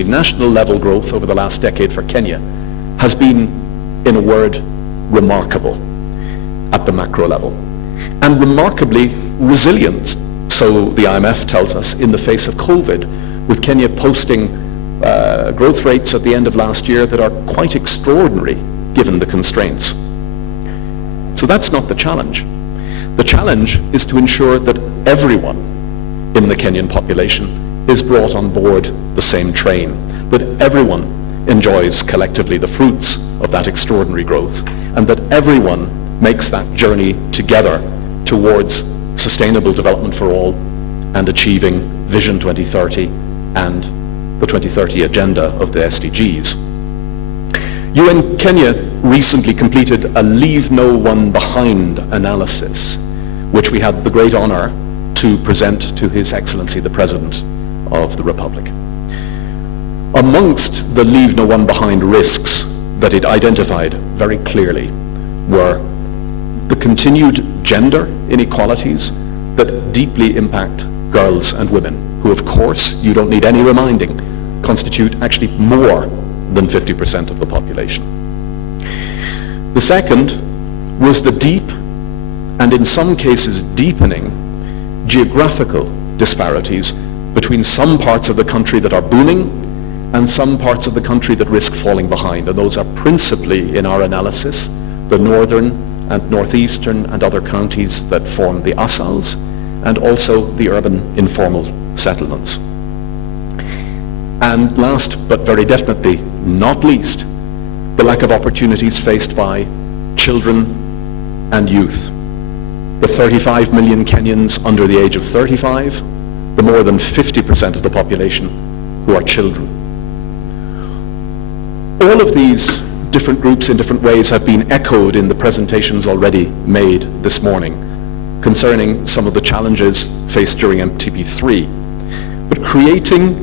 national level growth over the last decade for Kenya has been, in a word, remarkable at the macro level, and remarkably resilient, so the IMF tells us, in the face of COVID, with Kenya posting growth rates at the end of last year that are quite extraordinary given the constraints. So that's not the challenge. The challenge is to ensure that everyone in the Kenyan population is brought on board the same train, that everyone enjoys collectively the fruits of that extraordinary growth, and that everyone makes that journey together towards sustainable development for all and achieving Vision 2030 and the 2030 agenda of the SDGs. UN Kenya recently completed a Leave No One Behind analysis, which we had the great honor to present to His Excellency the President of the Republic. Amongst the Leave No One Behind risks that it identified very clearly were the continued gender inequalities that deeply impact girls and women, who, of course, you don't need any reminding, constitute actually more than 50% of the population. The second was the deep, and in some cases deepening, geographical disparities between some parts of the country that are booming and some parts of the country that risk falling behind. And those are principally, in our analysis, the northern and northeastern and other counties that form the ASALs, and also the urban informal settlements. And last, but very definitely not least, the lack of opportunities faced by children and youth. The 35 million Kenyans under the age of 35, the more than 50% of the population who are children. All of these different groups in different ways have been echoed in the presentations already made this morning concerning some of the challenges faced during MTP3. But creating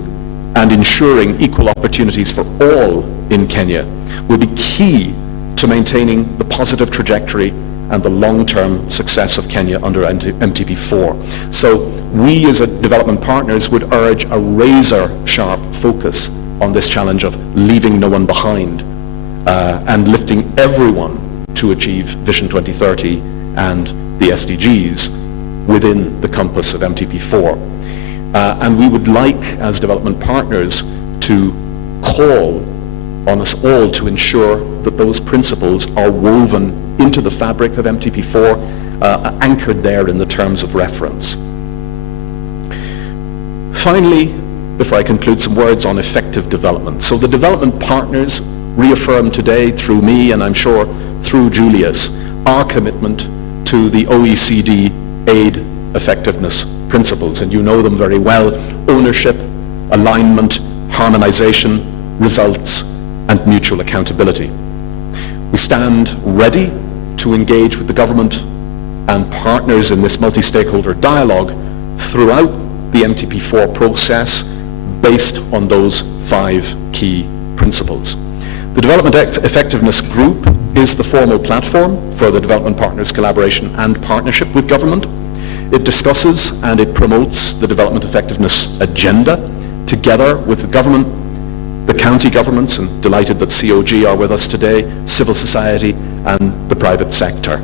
and ensuring equal opportunities for all in Kenya will be key to maintaining the positive trajectory and the long-term success of Kenya under MTP4. So we as development partners would urge a razor-sharp focus on this challenge of leaving no one behind and lifting everyone to achieve Vision 2030 and the SDGs, within the compass of MTP4. And we would like, as development partners, to call on us all to ensure that those principles are woven into the fabric of MTP4, anchored there in the terms of reference. Finally, before I conclude, some words on effective development. So the development partners reaffirm today through me, and I'm sure through Julius, our commitment to the OECD aid effectiveness principles, and you know them very well: ownership, alignment, harmonization, results, and mutual accountability. We stand ready to engage with the government and partners in this multi-stakeholder dialogue throughout the MTP4 process based on those 5 key principles. The Development Effectiveness Group is the formal platform for the development partners' collaboration and partnership with government. It discusses and it promotes the development effectiveness agenda together with the government, the county governments, and delighted that COG are with us today, civil society, and the private sector.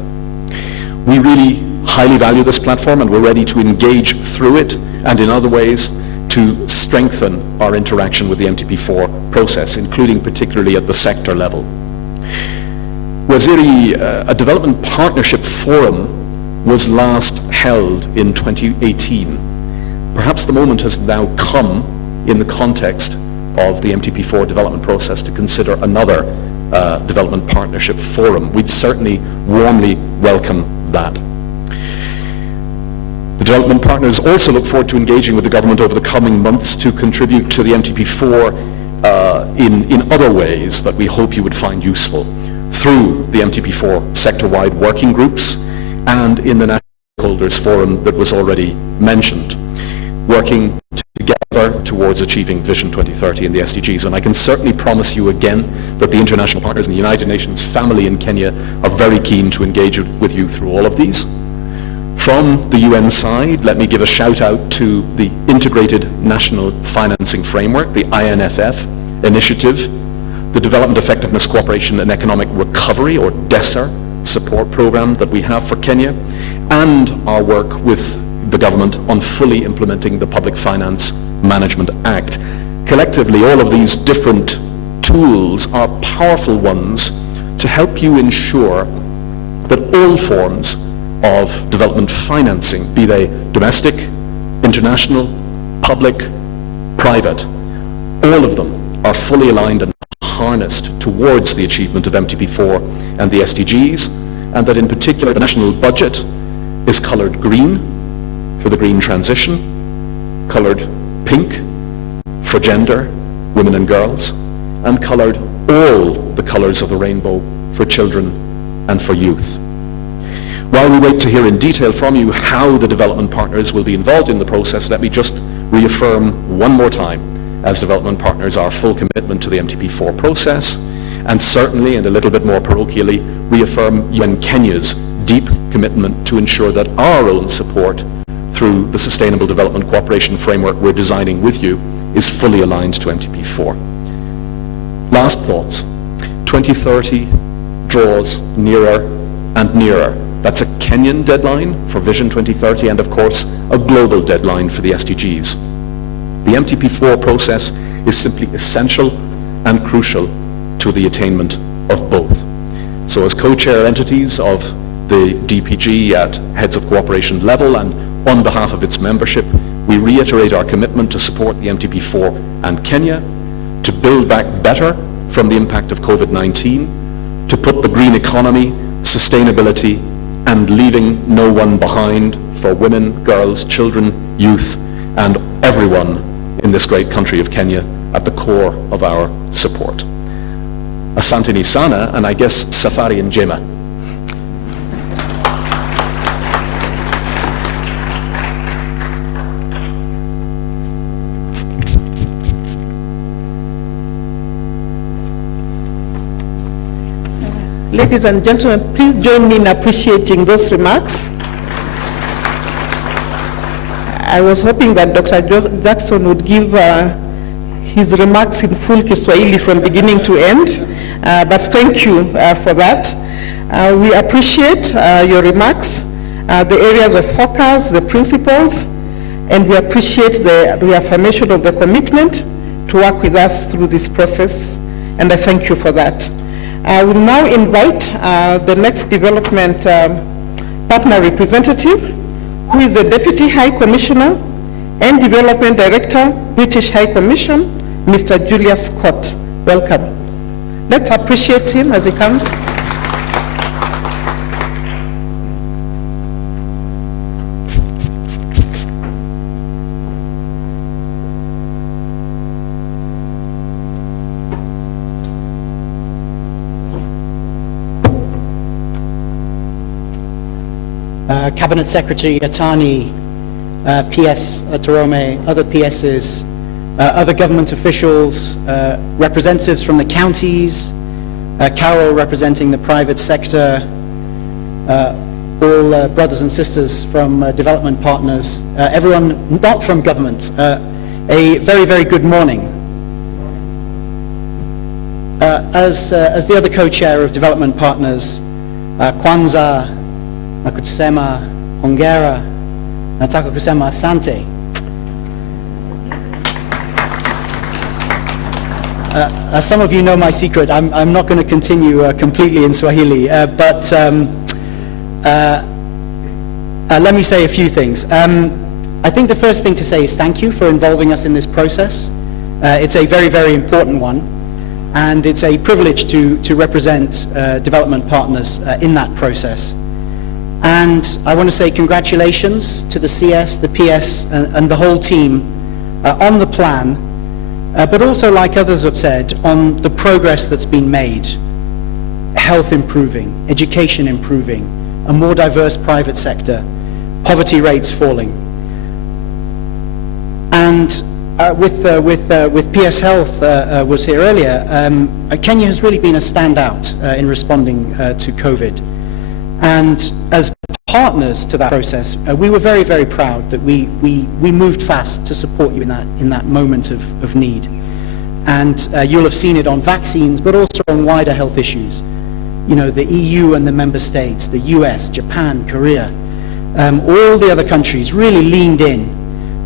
We really highly value this platform, and we're ready to engage through it and in other ways to strengthen our interaction with the MTP4 process, including particularly at the sector level. Waziri, a development partnership forum was last held in 2018. Perhaps the moment has now come in the context of the MTP4 development process to consider another development partnership forum. We'd certainly warmly welcome that. The development partners also look forward to engaging with the government over the coming months to contribute to the MTP4 in other ways that we hope you would find useful through the MTP4 sector-wide working groups and in the National Stakeholders Forum that was already mentioned, working together towards achieving Vision 2030 and the SDGs. And I can certainly promise you again that the international partners in the United Nations family in Kenya are very keen to engage with you through all of these. From the UN side, let me give a shout out to the Integrated National Financing Framework, the INFF initiative, the Development Effectiveness Cooperation and Economic Recovery, or DESER, support program that we have for Kenya, and our work with the government on fully implementing the Public Finance Management Act. Collectively, all of these different tools are powerful ones to help you ensure that all forms of development financing, be they domestic, international, public, private, all of them are fully aligned and harnessed towards the achievement of MTP4 and the SDGs, and that in particular the national budget is coloured green for the green transition, coloured pink for gender, women and girls, and coloured all the colours of the rainbow for children and for youth. While we wait to hear in detail from you how the development partners will be involved in the process, let me just reaffirm one more time, as development partners, our full commitment to the MTP4 process, and certainly, and a little bit more parochially, reaffirm UN Kenya's deep commitment to ensure that our own support through the Sustainable Development Cooperation Framework we're designing with you is fully aligned to MTP4. Last thoughts. 2030 draws nearer and nearer. That's a Kenyan deadline for Vision 2030 and, of course, a global deadline for the SDGs. The MTP4 process is simply essential and crucial to the attainment of both. So as co-chair entities of the DPG at Heads of Cooperation level and on behalf of its membership, we reiterate our commitment to support the MTP4 and Kenya, to build back better from the impact of COVID-19, to put the green economy, sustainability, and leaving no one behind for women, girls, children, youth, and everyone in this great country of Kenya at the core of our support. Asante sana, and I guess safari njema. Ladies and gentlemen, please join me in appreciating those remarks. I was hoping that Dr. Jackson would give his remarks in full Kiswahili from beginning to end, but thank you for that. We appreciate your remarks, the areas of focus, the principles, and we appreciate the reaffirmation of the commitment to work with us through this process, and I thank you for that. I will now invite the next development partner representative, who is the Deputy High Commissioner and Development Director, British High Commission, Mr. Julius Scott. Welcome. Let's appreciate him as he comes. Cabinet Secretary Atani, PS Torome, other PSs, other government officials, representatives from the counties, Carol representing the private sector, all brothers and sisters from development partners, everyone not from government, a very, very good morning. As the other co-chair of development partners, Kwanzaa, nakusema hongera, nataka kusema asante. As some of you know my secret, I'm not going to continue completely in Swahili, but let me say a few things. I think the first thing to say is thank you for involving us in this process. It's a very, very important one, and it's a privilege to represent development partners in that process. And I want to say congratulations to the CS, the PS, and the whole team on the plan, but also, like others have said, on the progress that's been made. Health improving, education improving, a more diverse private sector, poverty rates falling. And with PS Health was here earlier, Kenya has really been a standout in responding to COVID. And as partners to that process, we were very, very proud that we moved fast to support you in that moment of need. And you'll have seen it on vaccines, but also on wider health issues. You know, the EU and the member states, the US, Japan, Korea, all the other countries really leaned in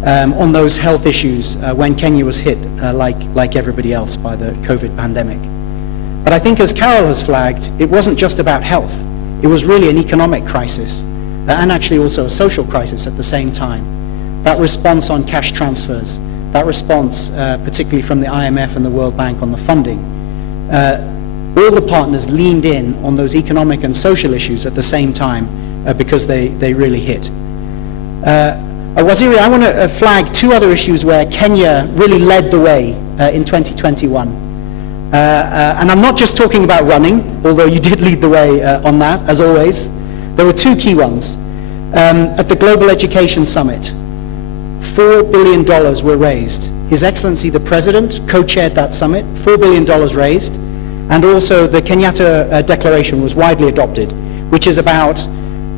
on those health issues when Kenya was hit, like everybody else, by the COVID pandemic. But I think, as Carol has flagged, it wasn't just about health. It was really an economic crisis, and actually also a social crisis at the same time. That response on cash transfers, that response particularly from the IMF and the World Bank on the funding, all the partners leaned in on those economic and social issues at the same time because they really hit. Waziri, I want to flag two other issues where Kenya really led the way in 2021. And I'm not just talking about running, although you did lead the way on that, as always. There were two key ones. At the Global Education Summit, $4 billion were raised. His Excellency the President co-chaired that summit, $4 billion raised, and also the Kenyatta Declaration was widely adopted, which is about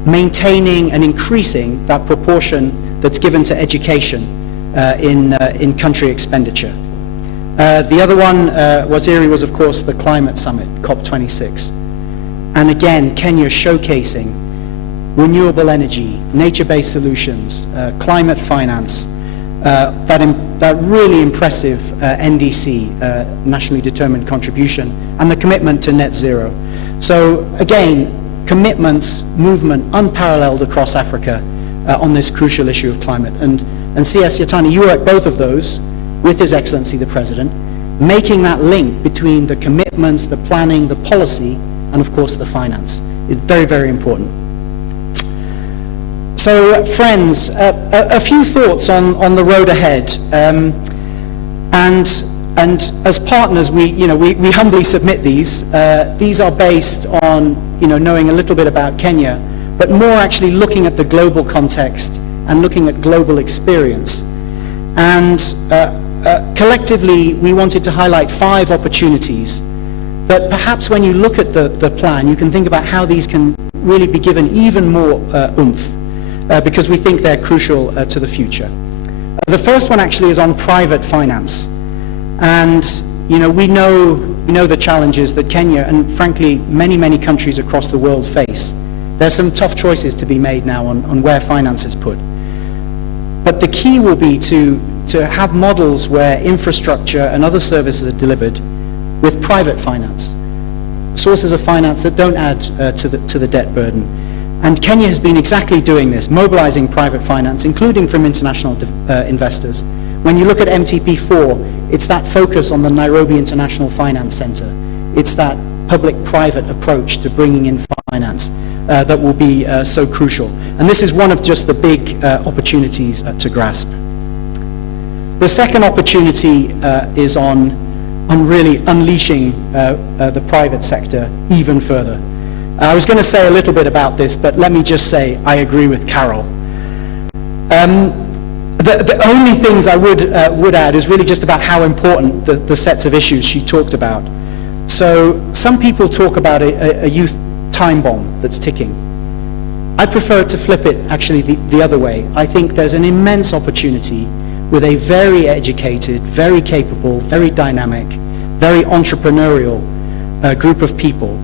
maintaining and increasing that proportion that's given to education in country expenditure. The other one, Waziri, was of course the Climate Summit, COP26. And again, Kenya showcasing renewable energy, nature-based solutions, climate finance, that really impressive NDC, nationally determined contribution, and the commitment to net zero. So again, commitments, movement unparalleled across Africa on this crucial issue of climate. And CS Yatani, you were at both of those with His Excellency the President, making that link between the commitments, the planning, the policy, and of course the finance is very, very important. So friends, a few thoughts on the road ahead. And as partners, we humbly submit these. These are based on knowing a little bit about Kenya, but more actually looking at the global context and looking at global experience. And collectively, we wanted to highlight 5 opportunities that perhaps when you look at the plan, you can think about how these can really be given even more oomph, because we think they're crucial to the future. The first one actually is on private finance. And we know the challenges that Kenya and frankly many countries across the world face There's some tough choices to be made now on where finance is put. But the key will be to have models where infrastructure and other services are delivered with private finance, sources of finance that don't add to the debt burden. And Kenya has been exactly doing this, mobilizing private finance, including from international investors. When you look at MTP4, it's that focus on the Nairobi International Finance Center. It's that public-private approach to bringing in finance that will be so crucial. And this is one of just the big opportunities to grasp. The second opportunity is on really unleashing the private sector even further. I was going to say a little bit about this, but let me just say I agree with Carol. The only things I would add is really just about how important the sets of issues she talked about. So some people talk about a youth time bomb that's ticking. I prefer to flip it actually the other way. I think there's an immense opportunity with a very educated, very capable, very dynamic, very entrepreneurial group of people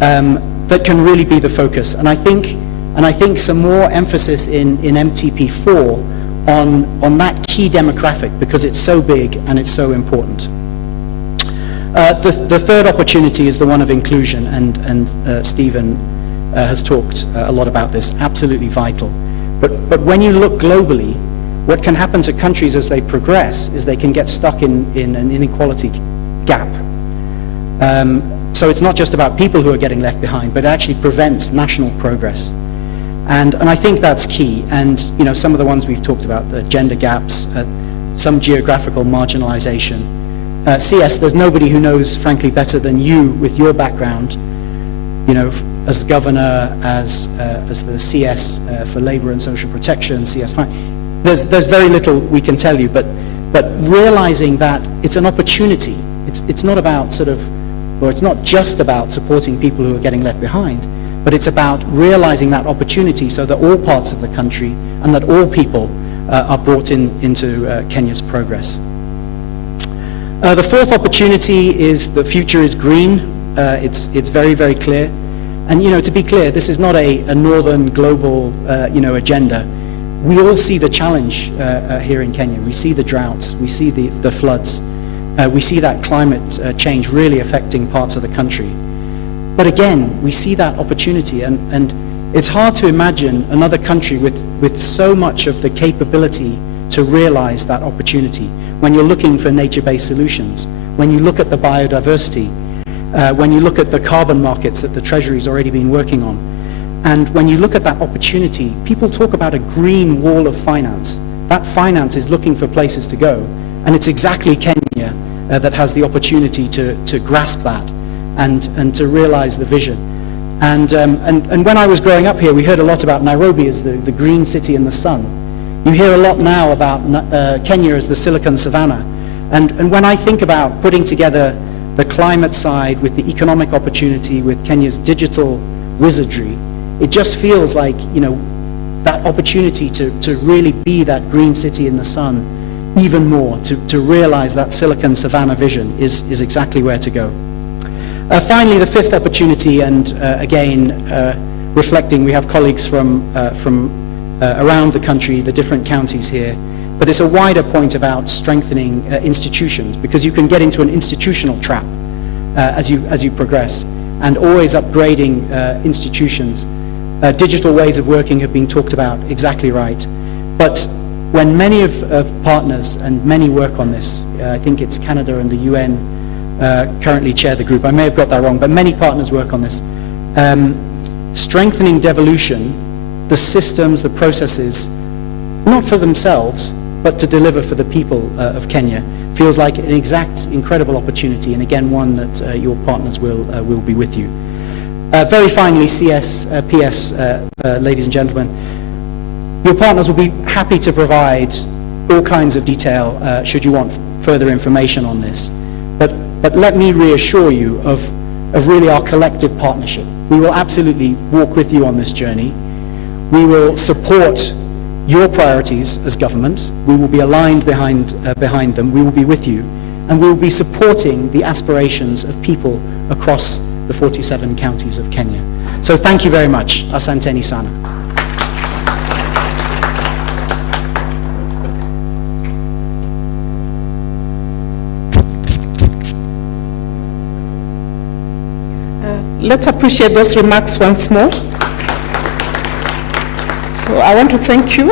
that can really be the focus. And I think some more emphasis in MTP4 on that key demographic, because it's so big and it's so important. The third opportunity is the one of inclusion, and Stephen has talked a lot about this, absolutely vital. But when you look globally, what can happen to countries as they progress is they can get stuck in an inequality gap. So it's not just about people who are getting left behind, but it actually prevents national progress. And I think that's key. And some of the ones we've talked about, the gender gaps, some geographical marginalization. CS, there's nobody who knows, frankly, better than you with your background, as governor, as the CS for Labor and Social Protection, CS. There's very little we can tell you, but realizing that it's an opportunity. It's not about it's not just about supporting people who are getting left behind, but it's about realizing that opportunity so that all parts of the country and that all people are brought into Kenya's progress. The fourth opportunity is the future is green. It's very, very clear. And to be clear, this is not a northern global agenda. We all see the challenge here in Kenya. We see the droughts, we see the floods, we see that climate change really affecting parts of the country. But again, we see that opportunity, and it's hard to imagine another country with so much of the capability to realize that opportunity. When you're looking for nature-based solutions, when you look at the biodiversity, when you look at the carbon markets that the Treasury's already been working on, and when you look at that opportunity, people talk about a green wall of finance. That finance is looking for places to go, and it's exactly Kenya that has the opportunity to grasp that and to realize the vision. And when I was growing up here, we heard a lot about Nairobi as the green city in the sun. You hear a lot now about Kenya as the Silicon Savannah. And when I think about putting together the climate side with the economic opportunity, with Kenya's digital wizardry, it just feels like, that opportunity to really be that green city in the sun even more, to realize that Silicon Savannah vision is exactly where to go. Finally, the fifth opportunity, and again, reflecting, we have colleagues from around the country, the different counties here, but it's a wider point about strengthening institutions, because you can get into an institutional trap as you progress, and always upgrading institutions. Digital ways of working have been talked about, exactly right. But when many of partners, and many work on this, I think it's Canada and the UN currently chair the group, I may have got that wrong, but many partners work on this. Strengthening devolution, the systems, the processes, not for themselves, but to deliver for the people of Kenya, feels like an exact, incredible opportunity, and again, one that your partners will be with you. Very finally, CS, PS, ladies and gentlemen, your partners will be happy to provide all kinds of detail should you want further information on this. But let me reassure you of really our collective partnership. We will absolutely walk with you on this journey. We will support your priorities as government. We will be aligned behind them. We will be with you. And we will be supporting the aspirations of people across the 47 counties of Kenya. So thank you very much. Asanteni sana. Let's appreciate those remarks once more. So I want to thank you,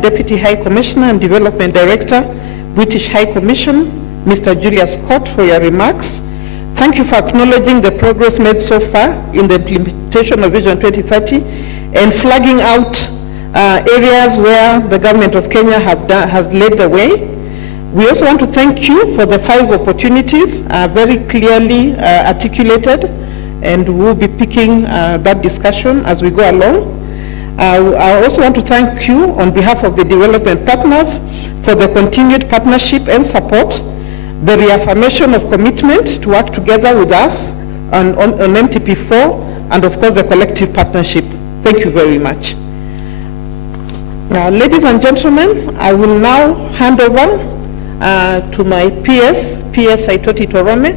Deputy High Commissioner and Development Director, British High Commission, Mr. Julius Scott, for your remarks. Thank you for acknowledging the progress made so far in the implementation of Vision 2030 and flagging out areas where the government of Kenya has led the way. We also want to thank you for the 5 opportunities very clearly articulated, and we'll be picking that discussion as we go along. I also want to thank you on behalf of the development partners for the continued partnership and support, the reaffirmation of commitment to work together with us on MTP4, and of course the collective partnership. Thank you very much. Now, ladies and gentlemen, I will now hand over to my PS Saitoti Torome,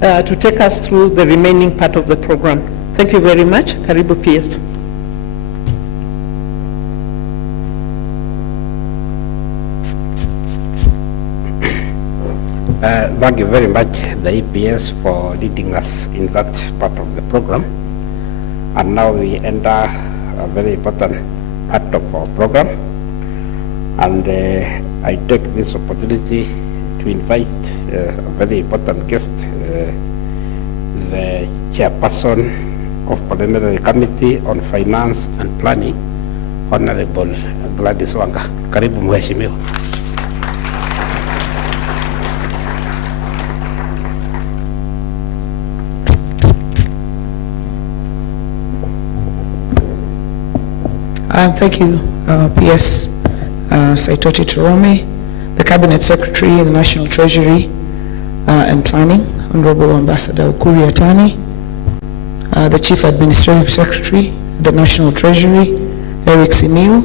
to take us through the remaining part of the program. Thank you very much. Karibu PS. Thank you very much, the EPS, for leading us in that part of the program. And now we enter a very important part of our program. And I take this opportunity to invite a very important guest, the Chairperson of Parliamentary Committee on Finance and Planning, Honorable Gladys Wanga. Karibu Mheshimiwa. Thank you, PS Saitoti Torome, the Cabinet Secretary, the National Treasury and Planning, Honorable Ambassador Ukuri Yatani, the Chief Administrative Secretary, the National Treasury, Eric Simiu,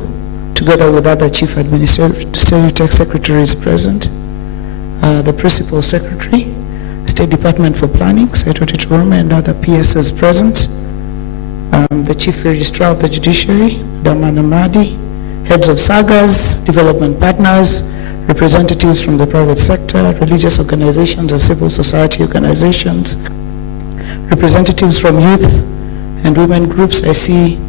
together with other Chief Administrative Secretaries present, the Principal Secretary, State Department for Planning, Saitoti Torome, and other PSs present, the Chief Registrar of the Judiciary, Damana Madi, heads of sagas, development partners, representatives from the private sector, religious organizations and civil society organizations, representatives from youth and women groups. I see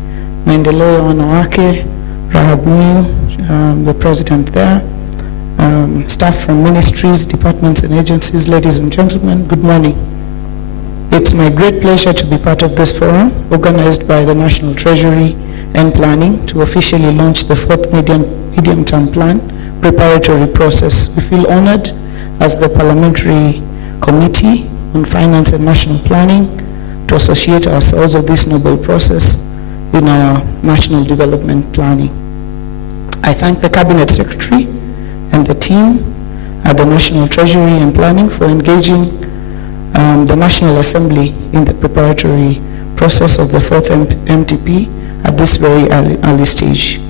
Maendeleo Wanawake, Rahab Muyu, the president there, staff from ministries, departments and agencies. Ladies and gentlemen, good morning. It's my great pleasure to be part of this forum organized by the National Treasury and Planning to officially launch the 4th medium-term plan preparatory process. We feel honored as the Parliamentary Committee on Finance and National Planning to associate ourselves with this noble process in our national development planning. I thank the Cabinet Secretary and the team at the National Treasury and Planning for engaging the National Assembly in the preparatory process of the 4th MTP at this very early stage.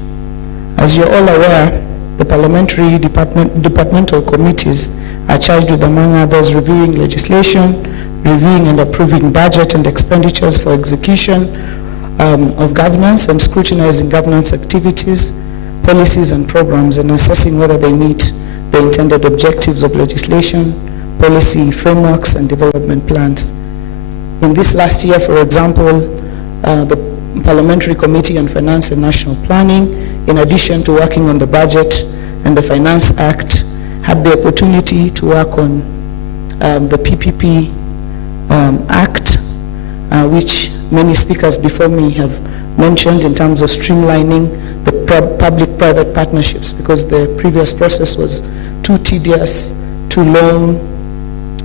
As you're all aware, the parliamentary departmental committees are charged with, among others, reviewing legislation, reviewing and approving budget and expenditures for execution of governance, and scrutinizing governance activities, policies and programs, and assessing whether they meet the intended objectives of legislation, policy frameworks and development plans. In this last year, for example, the Parliamentary Committee on Finance and National Planning, in addition to working on the budget and the Finance Act, had the opportunity to work on the PPP Act, which many speakers before me have mentioned in terms of streamlining the public-private partnerships, because the previous process was too tedious, too long,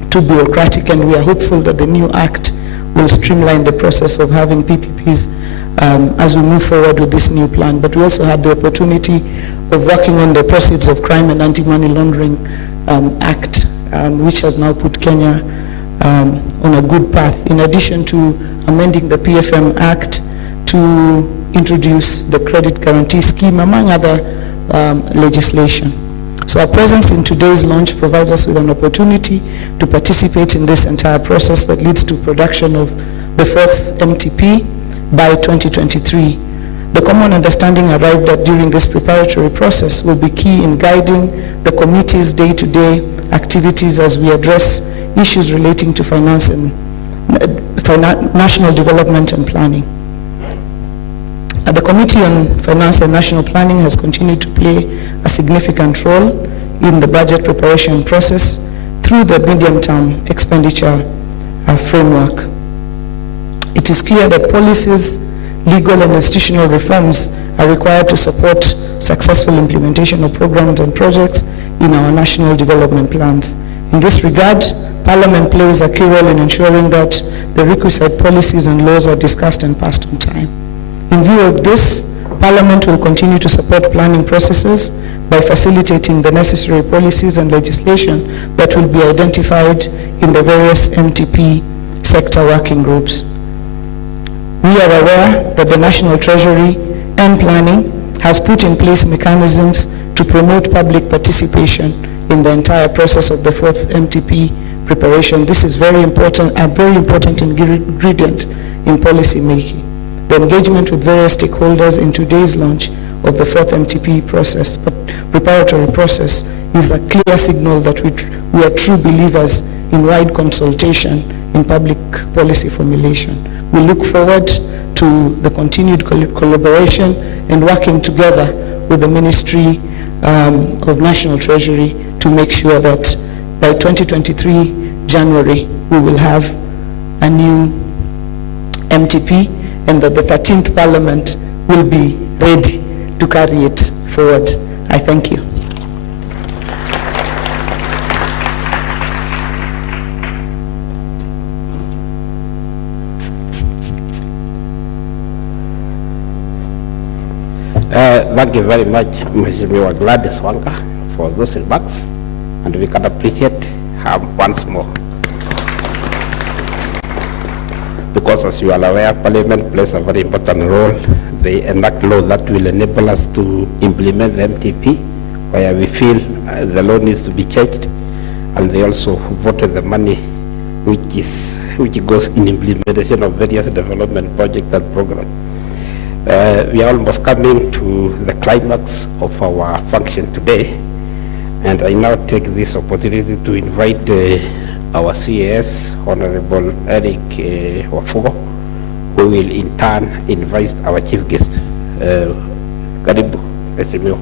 too bureaucratic, and we are hopeful that the new Act will streamline the process of having PPPs as we move forward with this new plan. But we also had the opportunity of working on the Proceeds of Crime and Anti-Money Laundering Act, which has now put Kenya on a good path, in addition to amending the PFM Act to introduce the Credit Guarantee Scheme, among other legislation. So our presence in today's launch provides us with an opportunity to participate in this entire process that leads to production of the 4th MTP by 2023. The common understanding arrived at during this preparatory process will be key in guiding the committee's day-to-day activities as we address issues relating to finance and national development and planning. The Committee on Finance and National Planning has continued to play a significant role in the budget preparation process through the medium-term expenditure framework. It is clear that policies, legal and institutional reforms are required to support successful implementation of programs and projects in our national development plans. In this regard, Parliament plays a key role in ensuring that the requisite policies and laws are discussed and passed on time. In view of this, Parliament will continue to support planning processes by facilitating the necessary policies and legislation that will be identified in the various MTP sector working groups. We are aware that the National Treasury and Planning has put in place mechanisms to promote public participation in the entire process of the fourth MTP preparation. This is very important, a very important ingredient in policy making. The engagement with various stakeholders in today's launch of the fourth MTP process, preparatory process, is a clear signal that we are true believers in wide consultation in public policy formulation. We look forward to the continued collaboration and working together with the Ministry of National Treasury to make sure that by 2023 January we will have a new MTP and that the 13th Parliament will be ready to carry it forward. I thank you. Thank you very much, Mheshimiwa Gladys Wanga, for those remarks, and we can appreciate her once more. Because as you are aware, Parliament plays a very important role. They enact law that will enable us to implement the MTP, where we feel the law needs to be changed, and they also voted the money which goes in implementation of various development projects and programs. We are almost coming to the climax of our function today, and I now take this opportunity to invite our CAS, Honorable Eric Wafugo, who will in turn invite our chief guest. Karibu, Mheshimiwa.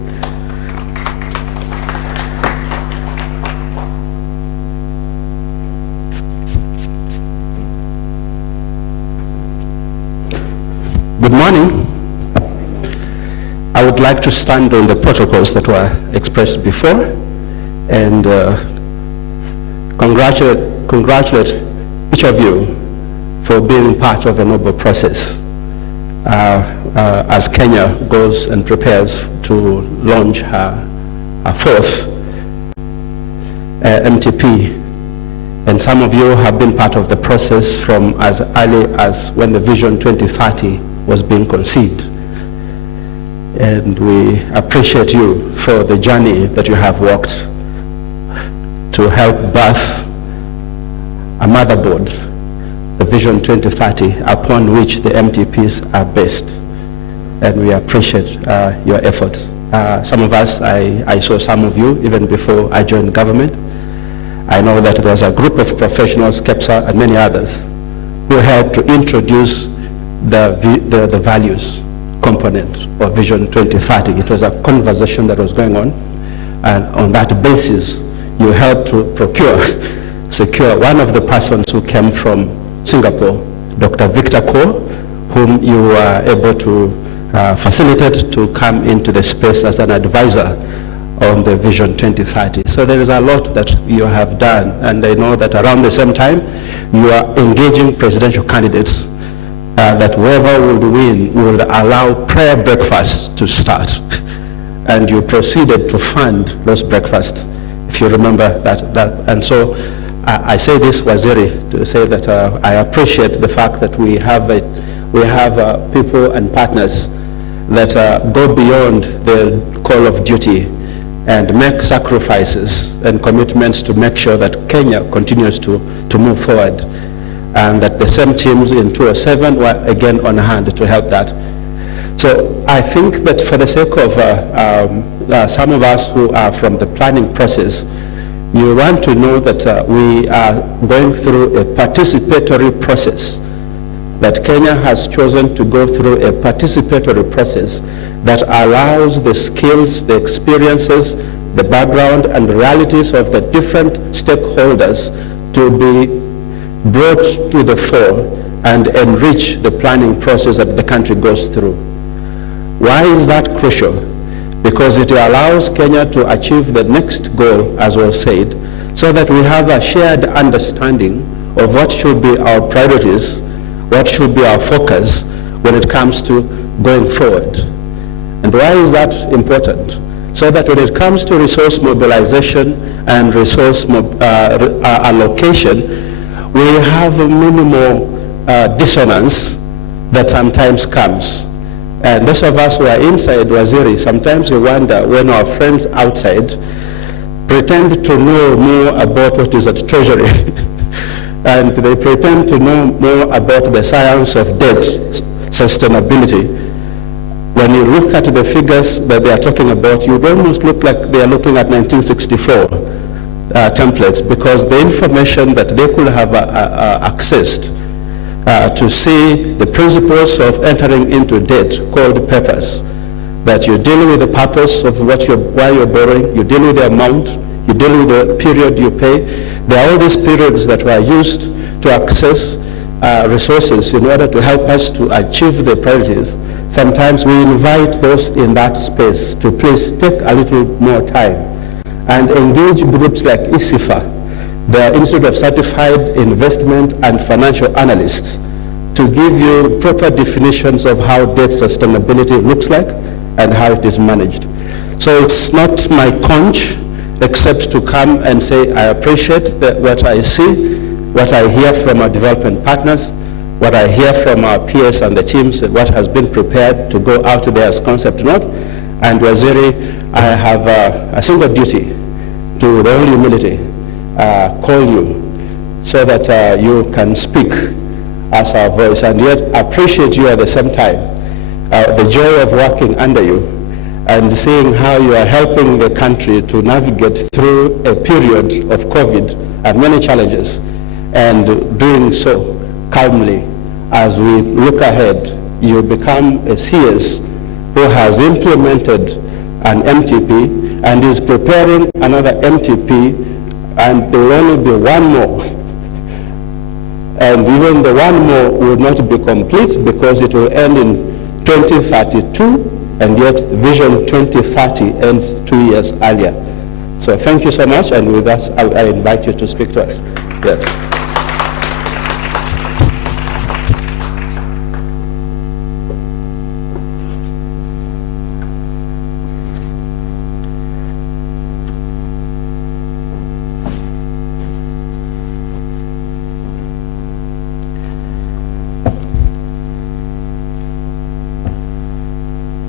Good morning. I would like to stand on the protocols that were expressed before and congratulate each of you for being part of the noble process as Kenya goes and prepares to launch her fourth MTP. And some of you have been part of the process from as early as when the Vision 2030 was being conceived. And we appreciate you for the journey that you have walked to help birth a motherboard, the Vision 2030, upon which the MTPs are based. And we appreciate your efforts. Some of us, I saw some of you even before I joined government. I know that there was a group of professionals, KEPSA and many others, who helped to introduce the values component of Vision 2030. It was a conversation that was going on, and on that basis, you helped to secure one of the persons who came from Singapore, Dr. Victor Ko, whom you were able to facilitate to come into the space as an advisor on the Vision 2030. So there is a lot that you have done, and I know that around the same time, you are engaging presidential candidates that whoever would win would allow prayer breakfasts to start. And you proceeded to fund those breakfasts, if you remember that. And so I say this, Waziri, to say that I appreciate the fact that we have people and partners that go beyond the call of duty and make sacrifices and commitments to make sure that Kenya continues to move forward. and that the same teams in 2007 were again on hand to help that. So I think that for the sake of some of us who are from the planning process, you want to know that we are going through a participatory process, that Kenya has chosen to go through a participatory process that allows the skills, the experiences, the background and the realities of the different stakeholders to be brought to the fore and enrich the planning process that the country goes through. Why is that crucial? Because it allows Kenya to achieve the next goal, as was said, so that we have a shared understanding of what should be our priorities, what should be our focus when it comes to going forward. And why is that important? So that when it comes to resource mobilization and resource allocation, we have a minimal dissonance that sometimes comes. And those of us who are inside Waziri, sometimes we wonder when our friends outside pretend to know more about what is at Treasury and they pretend to know more about the science of debt sustainability. When you look at the figures that they are talking about, you almost look like they are looking at 1964 templates, because the information that they could have accessed to see the principles of entering into debt called purpose, that you deal with the purpose of why you're borrowing, you deal with the amount, you deal with the period you pay. There are all these periods that were used to access resources in order to help us to achieve the priorities. Sometimes we invite those in that space to please take a little more time and engage groups like ICIFA, the Institute of Certified Investment and Financial Analysts, to give you proper definitions of how debt sustainability looks like and how it is managed. So it's not my conch except to come and say I appreciate what I see, what I hear from our development partners, what I hear from our peers and the teams, and what has been prepared to go out there as concept note. And Waziri, I have a single duty to, with all humility, call you so that you can speak as our voice, and yet appreciate you at the same time. The joy of working under you and seeing how you are helping the country to navigate through a period of COVID and many challenges, and doing so calmly as we look ahead. You become a CS who has implemented an MTP and is preparing another MTP, and there will only be one more. And even the one more will not be complete because it will end in 2032, and yet Vision 2030 ends 2 years earlier. So thank you so much, and with that, I invite you to speak to us. Yes.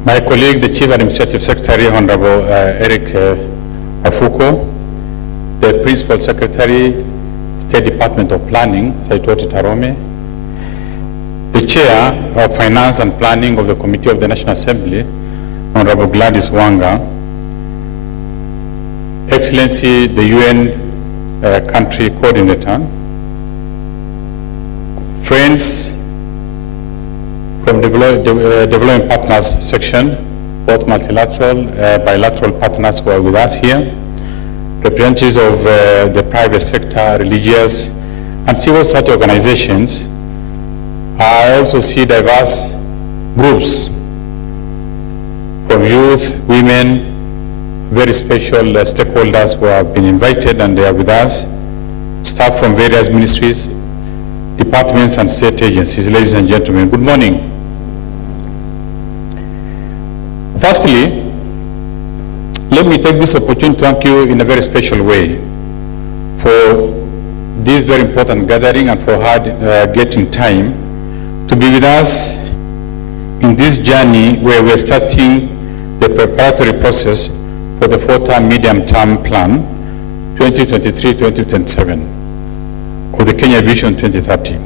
My colleague, the Chief Administrative Secretary, Honorable Eric Afuko, the Principal Secretary, State Department of Planning, Saitoti Tarome, the Chair of Finance and Planning of the Committee of the National Assembly, Honorable Gladys Wanga, Excellency, the UN Country Coordinator, friends from Development Partners section, both multilateral, bilateral partners who are with us here, representatives of the private sector, religious, and civil society organizations. I also see diverse groups from youth, women, very special stakeholders who have been invited and they are with us, staff from various ministries, departments and state agencies. Ladies and gentlemen, good morning. Firstly, let me take this opportunity to thank you in a very special way for this very important gathering and for getting time to be with us in this journey where we're starting the preparatory process for the 4-term medium-term plan 2023-2027 of the Kenya Vision 2030.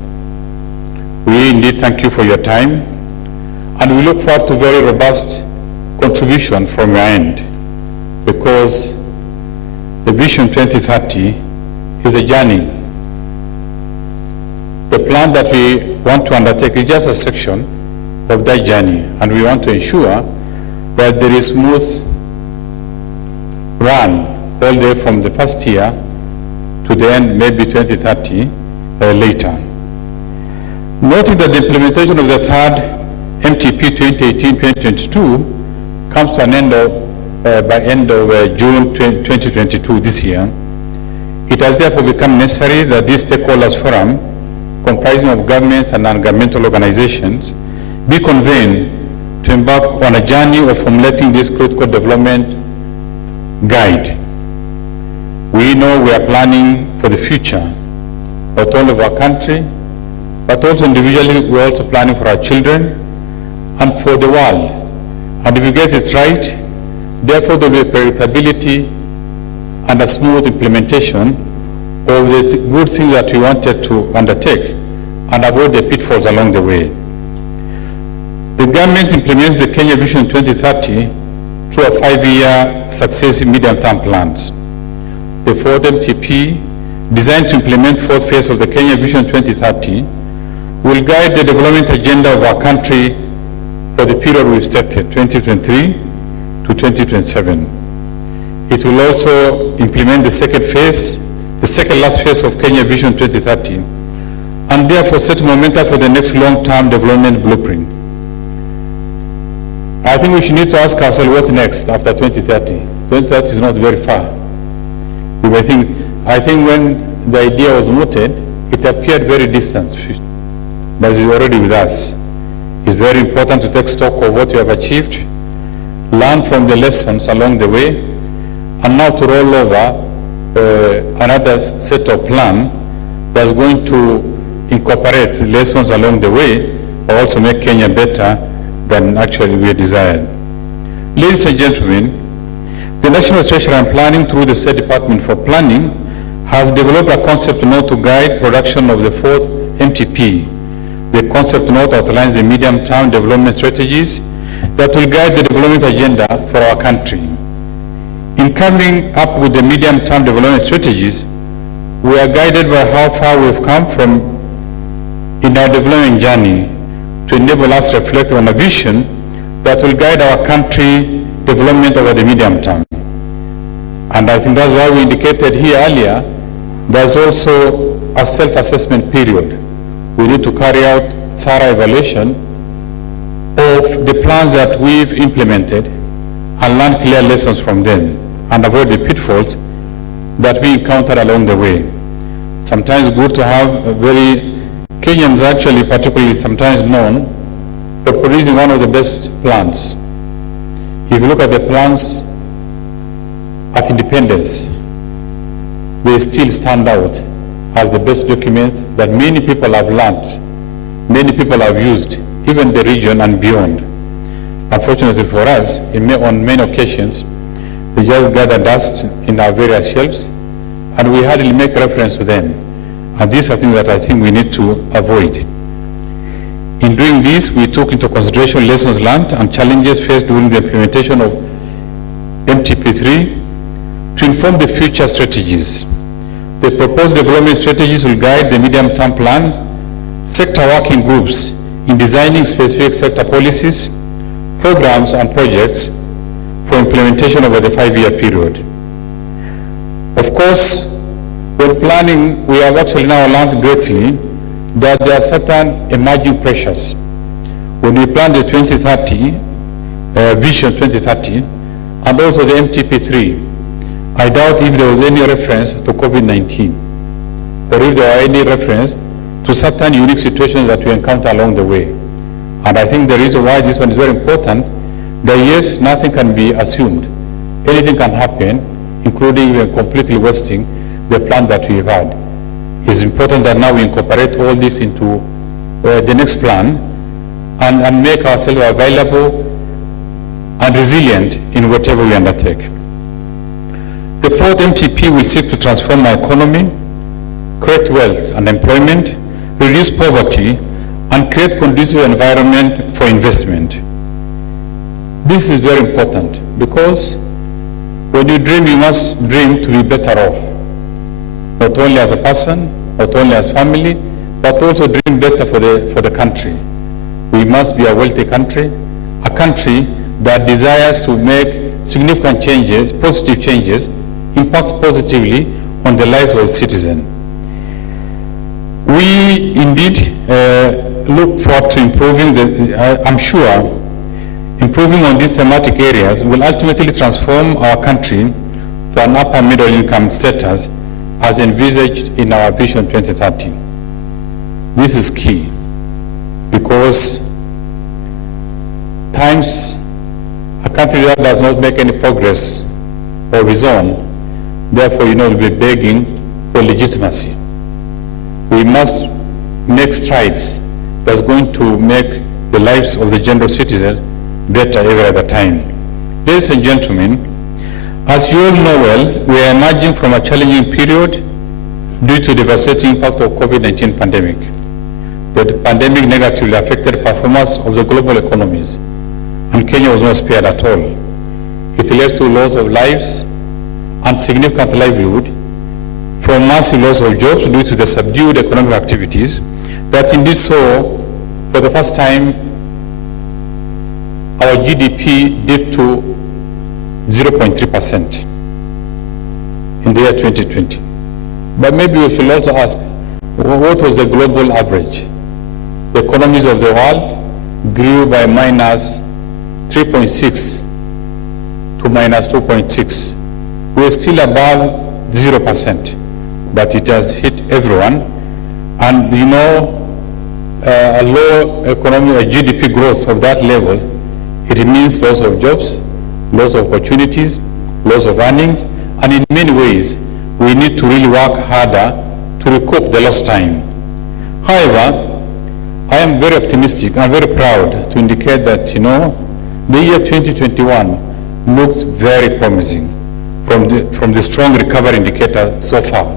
We indeed thank you for your time, and we look forward to very robust contribution from your end, because the Vision 2030 is a journey. The plan that we want to undertake is just a section of that journey, and we want to ensure that there is smooth run all the way from the first year to the end, maybe 2030 later. Noting that the implementation of the third MTP 2018-2022 comes to an end by end of June 2022 this year, it has therefore become necessary that this stakeholders forum, comprising of governments and non-governmental organizations, be convened to embark on a journey of formulating this critical development guide. We know we are planning for the future, not only of our country, but also individually we're also planning for our children and for the world. And if we get it right, therefore there will be a predictability and a smooth implementation of the good things that we wanted to undertake and avoid the pitfalls along the way. The government implements the Kenya Vision 2030 through a 5-year successive medium-term plans. The fourth MTP, designed to implement fourth phase of the Kenya Vision 2030, will guide the development agenda of our country for the period we've stated, 2023 to 2027. It will also implement the second phase, the second last phase of Kenya Vision 2030, and therefore set momentum for the next long-term development blueprint. I think we should need to ask ourselves what next after 2030. 2030 is not very far. I think when the idea was mooted, it appeared very distant, but it's already with us. It's very important to take stock of what you have achieved, learn from the lessons along the way, and now to roll over another set of plan that's going to incorporate lessons along the way, but also make Kenya better than actually we desired. Ladies and gentlemen, the National Treasury and Planning, through the State Department for Planning, has developed a concept note to guide production of the fourth MTP. The concept note outlines the medium-term development strategies that will guide the development agenda for our country. In coming up with the medium-term development strategies, we are guided by how far we've come from in our development journey to enable us to reflect on a vision that will guide our country development over the medium term. And I think that's why we indicated here earlier, there's also a self-assessment period. We need to carry out thorough evaluation of the plans that we've implemented and learn clear lessons from them and avoid the pitfalls that we encountered along the way. Sometimes good to have Kenyans actually particularly sometimes known for producing one of the best plans. If you look at the plans at independence, they still stand out as the best document that many people have learned, many people have used, even the region and beyond. Unfortunately for us, on many occasions, they just gather dust in our various shelves, and we hardly make reference to them. And these are things that I think we need to avoid. In doing this, we took into consideration lessons learned and challenges faced during the implementation of MTP3 to inform the future strategies. The proposed development strategies will guide the medium-term plan, sector working groups in designing specific sector policies, programs and projects for implementation over the 5-year period. Of course, when planning, we have actually now learned greatly that there are certain emerging pressures. When we plan the 2030, Vision 2030, and also the MTP3, I doubt if there was any reference to COVID-19, or if there were any reference to certain unique situations that we encounter along the way. And I think the reason why this one is very important, that yes, nothing can be assumed. Anything can happen, including even completely wasting the plan that we've had. It's important that now we incorporate all this into the next plan and make ourselves available and resilient in whatever we undertake. The fourth MTP will seek to transform our economy, create wealth and employment, reduce poverty, and create conducive environment for investment. This is very important because when you dream, you must dream to be better off, not only as a person, not only as family, but also dream better for the country. We must be a wealthy country, a country that desires to make significant changes, positive changes, impacts positively on the lives of citizens. We indeed look forward to improving I'm sure improving on these thematic areas will ultimately transform our country to an upper middle income status as envisaged in our Vision 2030. This is key because times a country that does not make any progress of its own, therefore, will be begging for legitimacy. We must make strides that's going to make the lives of the general citizens better every other time. Ladies and gentlemen, as you all know well, we are emerging from a challenging period due to the devastating impact of COVID-19 pandemic. The pandemic negatively affected performance of the global economies, and Kenya was not spared at all. It led to loss of lives and significant livelihood, from massive loss of jobs due to the subdued economic activities that indeed saw, for the first time, our GDP dipped to 0.3% in the year 2020. But maybe we should also ask, what was the global average? The economies of the world grew by minus 3.6 to minus 2.6. We're still above 0%, but it has hit everyone. And a low economic GDP growth of that level, it means loss of jobs, loss of opportunities, loss of earnings, and in many ways, we need to really work harder to recoup the lost time. However, I am very optimistic and very proud to indicate that, the year 2021 looks very promising from the strong recovery indicator so far.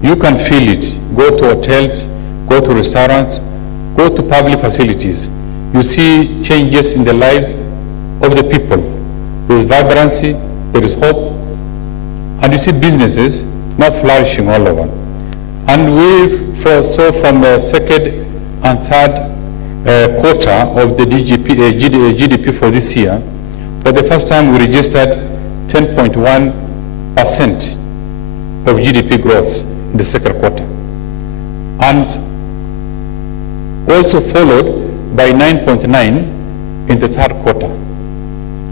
You can feel it. Go to hotels, go to restaurants, go to public facilities. You see changes in the lives of the people. There is vibrancy, there is hope, and you see businesses now flourishing all over. And we saw from the second and third quarter of the GDP for this year, for the first time we registered 10.1% of GDP growth in the second quarter, and also followed by 9.9 in the third quarter.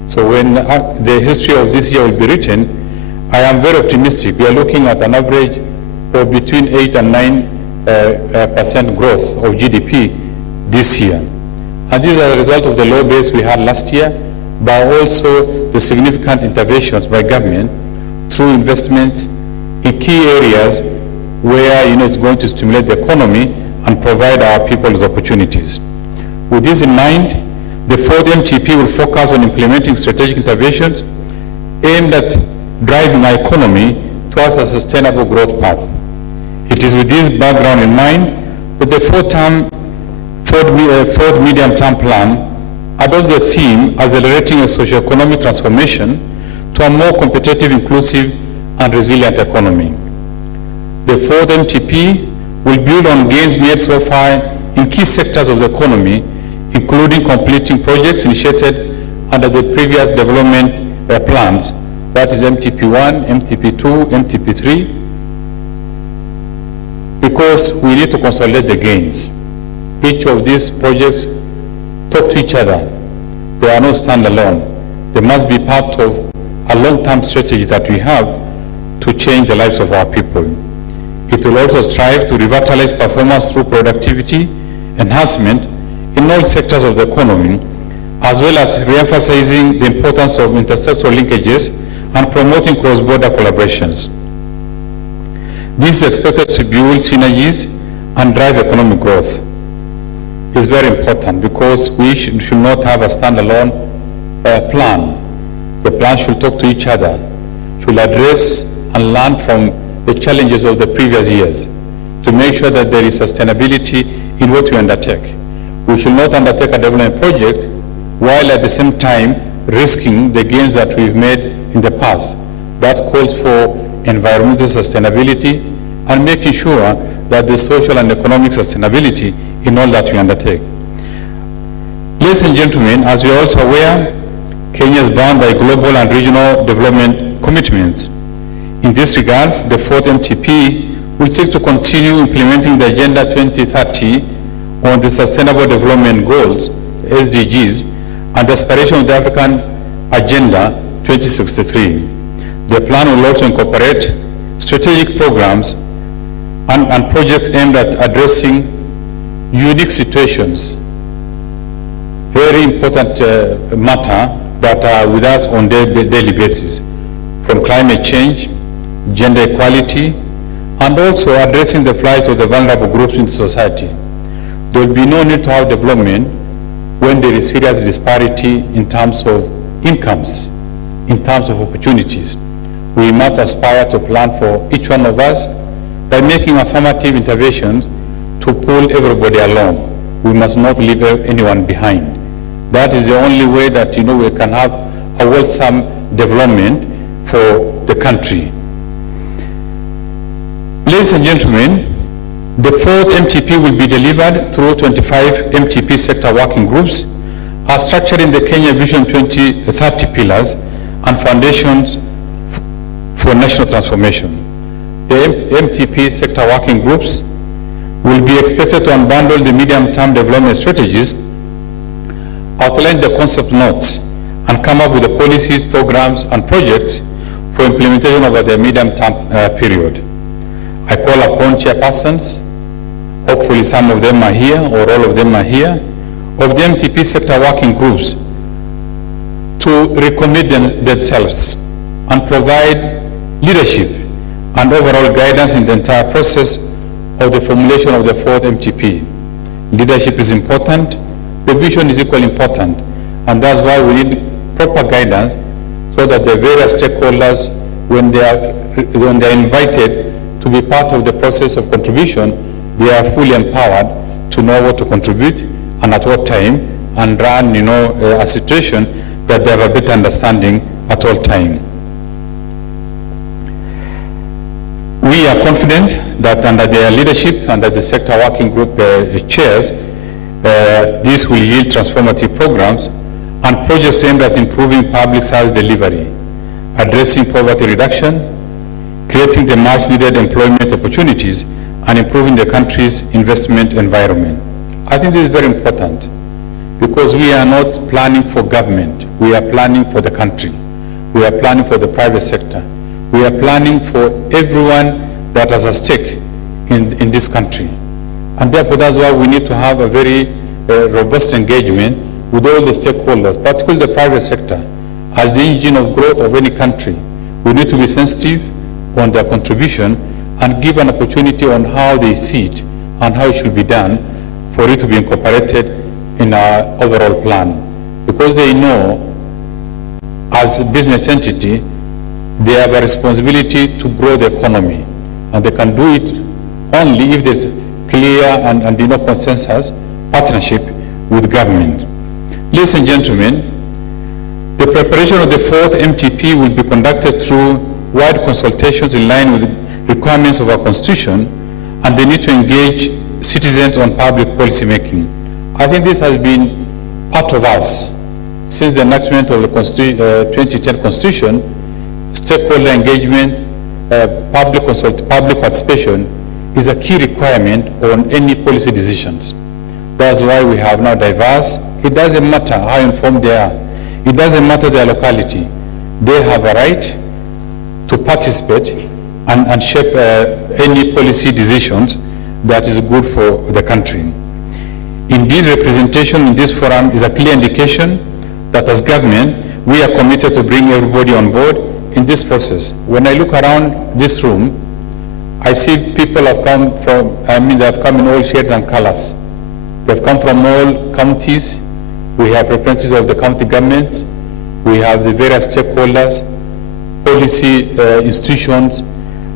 So when the history of this year will be written, I am very optimistic. We are looking at an average of between 8 and 9% growth of GDP this year. And this is as a result of the low base we had last year, but also the significant interventions by government through investment in key areas where it's going to stimulate the economy and provide our people with opportunities. With this in mind, the fourth MTP will focus on implementing strategic interventions aimed at driving our economy towards a sustainable growth path. It is with this background in mind that the fourth medium-term plan adopts the theme accelerating a socioeconomic transformation to a more competitive, inclusive, and resilient economy. The fourth MTP will build on gains made so far in key sectors of the economy, including completing projects initiated under the previous development plans, that is MTP1, MTP2, MTP3, because we need to consolidate the gains. Each of these projects talk to each other. They are not standalone. They must be part of a long-term strategy that we have to change the lives of our people. It will also strive to revitalize performance through productivity enhancement in all sectors of the economy, as well as re-emphasizing the importance of intersectoral linkages and promoting cross-border collaborations. This is expected to build synergies and drive economic growth. It's very important because we should not have a standalone plan. The plan should talk to each other, should address and learn from the challenges of the previous years to make sure that there is sustainability in what we undertake. We should not undertake a development project while at the same time risking the gains that we've made in the past. That calls for environmental sustainability and making sure that the social and economic sustainability in all that we undertake. Ladies and gentlemen, as we are also aware, Kenya is bound by global and regional development commitments. In this regard, the fourth MTP will seek to continue implementing the Agenda 2030 on the Sustainable Development Goals, SDGs, and the aspiration of the African Agenda 2063. The plan will also incorporate strategic programs and projects aimed at addressing unique situations, very important matter that are with us on daily basis, from climate change, gender equality, and also addressing the plight of the vulnerable groups in society. There will be no need to have development when there is serious disparity in terms of incomes, in terms of opportunities. We must aspire to plan for each one of us by making affirmative interventions to pull everybody along. We must not leave anyone behind. That is the only way that, we can have a wholesome development for the country. Ladies and gentlemen, the fourth MTP will be delivered through 25 MTP sector working groups as structured in the Kenya Vision 2030 pillars and foundations for national transformation. The MTP sector working groups will be expected to unbundle the medium-term development strategies, outline the concept notes, and come up with the policies, programs, and projects for implementation over the medium-term period. I call upon chairpersons, hopefully some of them are here or all of them are here, of the MTP sector working groups to recommit themselves and provide leadership and overall guidance in the entire process of the formulation of the fourth MTP. Leadership is important, the vision is equally important, and that's why we need proper guidance so that the various stakeholders, when they are invited to be part of the process of contribution, they are fully empowered to know what to contribute and at what time, and run a situation that they have a better understanding at all time. We are confident that under their leadership, under the sector working group chairs, this will yield transformative programs and projects aimed at improving public service delivery, addressing poverty reduction, creating the much needed employment opportunities, and improving the country's investment environment. I think this is very important because we are not planning for government, we are planning for the country. We are planning for the private sector. We are planning for everyone that has a stake in this country. And therefore that's why we need to have a very robust engagement with all the stakeholders, particularly the private sector. As the engine of growth of any country, we need to be sensitive on their contribution and give an opportunity on how they see it and how it should be done for it to be incorporated in our overall plan. Because they know, as a business entity, they have a responsibility to grow the economy, and they can do it only if there's clear and consensus partnership with government. Ladies and gentlemen, the preparation of the fourth MTP will be conducted through wide consultations in line with the requirements of our constitution and the need to engage citizens on public policy making. I think this has been part of us since the enactment of the 2010 constitution. Stakeholder engagement, public participation is a key requirement on any policy decisions. That's why we have now diverse. It doesn't matter how informed they are. It doesn't matter their locality. They have a right to participate and shape any policy decisions that is good for the country. Indeed, representation in this forum is a clear indication that as government, we are committed to bring everybody on board in this process. When I look around this room, I see people have come from, they have come in all shades and colors. They've come from all counties. We have representatives of the county government. We have the various stakeholders, policy institutions,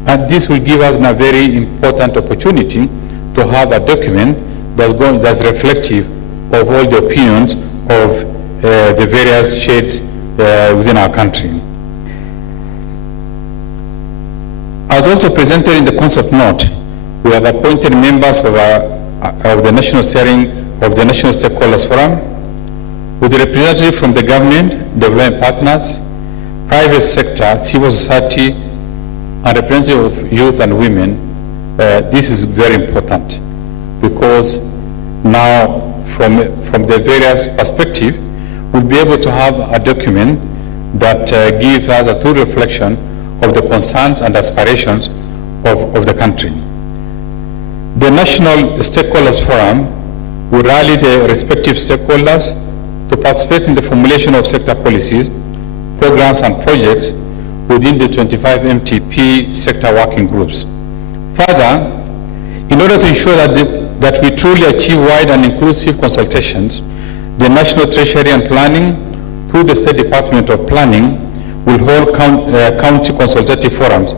and this will give us a very important opportunity to have a document that's reflective of all the opinions of the various shades within our country. As also presented in the concept note, we have appointed members of the National Steering of the National Stakeholders Forum, with representatives from the government, development partners, private sector, civil society, and representatives of youth and women. This is very important because now from the various perspectives, we'll be able to have a document that gives us a true reflection of the concerns and aspirations of the country. The National Stakeholders Forum will rally the respective stakeholders to participate in the formulation of sector policies, programs and projects within the 25 MTP sector working groups. Further, in order to ensure that we truly achieve wide and inclusive consultations, the National Treasury and Planning, through the State Department of Planning, will hold county consultative forums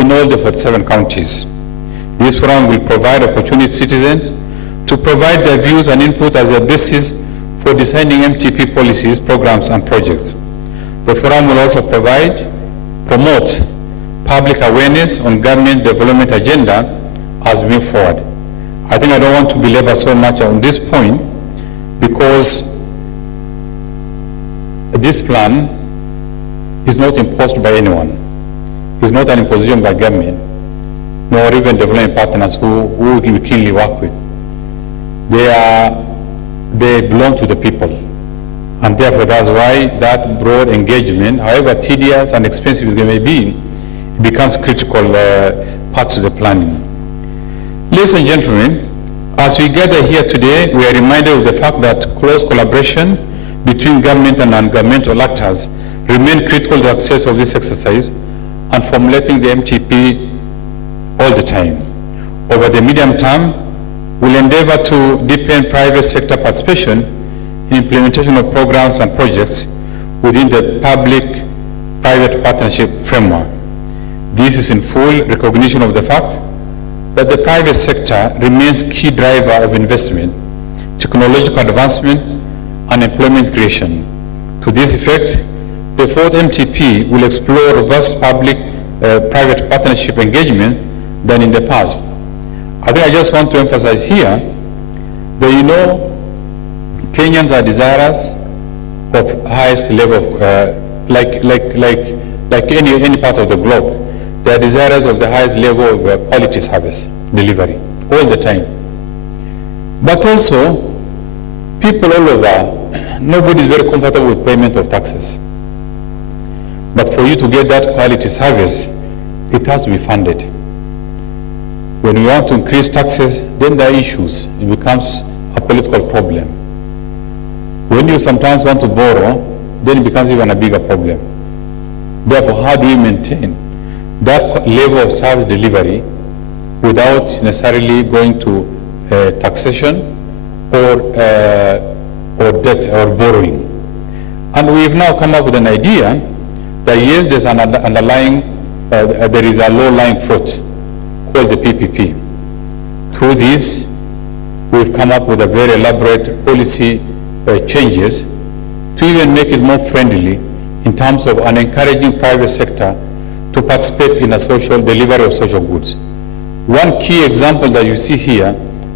in all the 47 counties. This forum will provide opportunity to citizens to provide their views and input as a basis for designing MTP policies, programs, and projects. The forum will also promote public awareness on government development agenda as we move forward. I think I don't want to belabor so much on this point because this plan is not imposed by anyone. It's not an imposition by government, nor even development partners who we keenly work with. They belong to the people. And therefore, that's why that broad engagement, however tedious and expensive it may be, becomes critical part of the planning. Ladies and gentlemen, as we gather here today, we are reminded of the fact that close collaboration between government and non-governmental actors remain critical to the success of this exercise and formulating the MTP all the time. Over the medium term, we'll endeavor to deepen private sector participation in implementation of programs and projects within the public-private partnership framework. This is in full recognition of the fact that the private sector remains key driver of investment, technological advancement, and employment creation. To this effect, the fourth MTP will explore robust public-private partnership engagement than in the past. I think I just want to emphasize here that, you know, Kenyans are desirous of highest level, like any part of the globe. They are desirous of the highest level of quality service delivery all the time. But also, people all over, nobody is very comfortable with payment of taxes. But for you to get that quality service, it has to be funded. When we want to increase taxes, then there are issues. It becomes a political problem. When you sometimes want to borrow, then it becomes even a bigger problem. Therefore, how do we maintain that level of service delivery without necessarily going to taxation or debt or borrowing? And we've now come up with an idea that yes, there's an underlying, there is a low-lying fruit called the PPP. Through this, we've come up with a very elaborate policy changes to even make it more friendly in terms of an encouraging private sector to participate in a social delivery of social goods. One key example that you see here,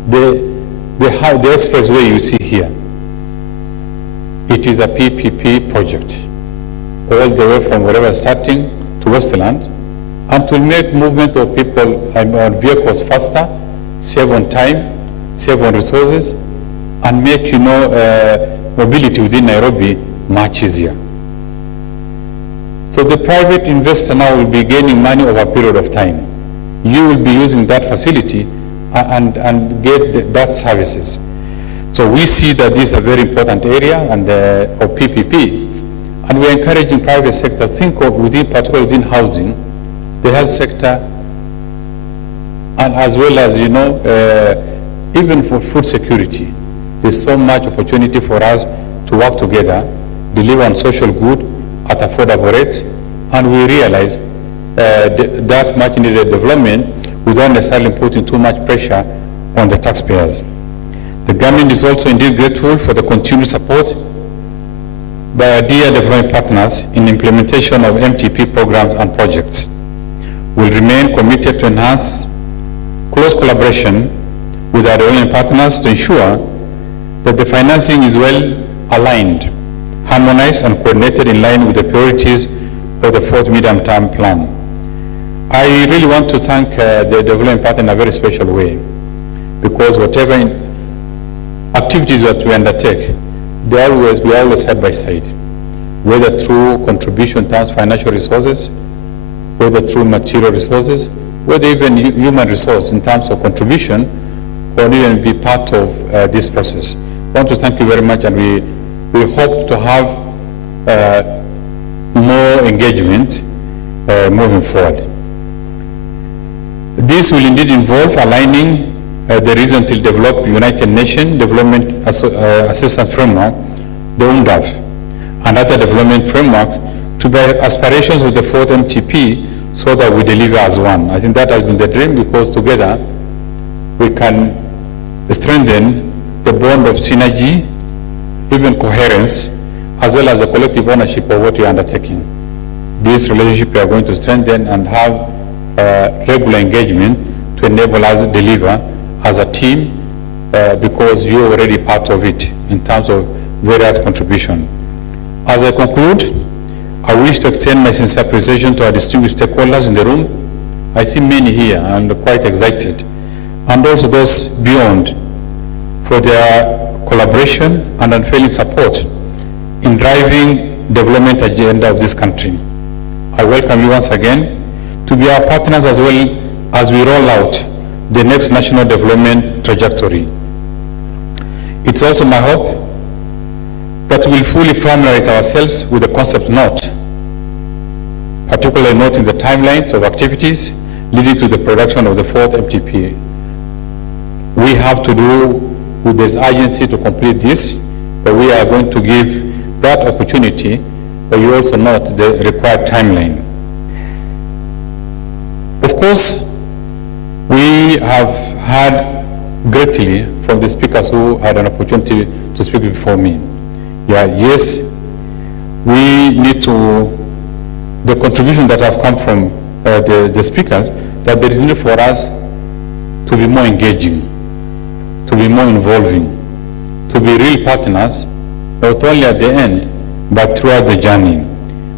the expressway you see here, it is a PPP project, all the way from wherever starting to Westland, and to make movement of people on vehicles faster, save on time, save on resources, and make, you know, mobility within Nairobi much easier. So the private investor now will be gaining money over a period of time. You will be using that facility and get that services. So we see that this is a very important area and of PPP, and we're encouraging private sector to think of particularly within housing, the health sector, and as well as, you know, even for food security. There's so much opportunity for us to work together, deliver on social good at affordable rates, and we realize that much needed development without necessarily putting too much pressure on the taxpayers. The government is also indeed grateful for the continued support by our dear development partners in implementation of MTP programs and projects. We'll remain committed to enhance close collaboration with our development partners to ensure that the financing is well aligned, harmonized and coordinated in line with the priorities of the fourth medium-term plan. I really want to thank the development partner in a very special way, because whatever activities that we undertake, we are always side by side, whether through contribution in terms of financial resources, whether through material resources, whether even human resource in terms of contribution, or even be part of this process. I want to thank you very much, and we hope to have more engagement moving forward. This will indeed involve aligning the recently developed United Nations Development Assistance Framework, the UNDAF, and other development frameworks to bear aspirations with the fourth MTP so that we deliver as one. I think that has been the dream, because together we can strengthen the bond of synergy, even coherence, as well as the collective ownership of what we are undertaking. This relationship we are going to strengthen and have regular engagement to enable us to deliver as a team, because you're already part of it in terms of various contributions. As I conclude, I wish to extend my sincere appreciation to our distinguished stakeholders in the room. I see many here and quite excited, and also those beyond, for their collaboration and unfailing support in driving development agenda of this country. I welcome you once again to be our partners as well as we roll out the next national development trajectory. It's also my hope that we will fully familiarize ourselves with the concept note, particularly noting the timelines of activities leading to the production of the fourth MTP. We have to do with this urgency to complete this, but we are going to give that opportunity, but you also note the required timeline. Of course, we have heard greatly from the speakers who had an opportunity to speak before me. Yes, we need to, the contribution that have come from the speakers, that there is need for us to be more engaging, to be more involving, to be real partners, not only at the end, but throughout the journey.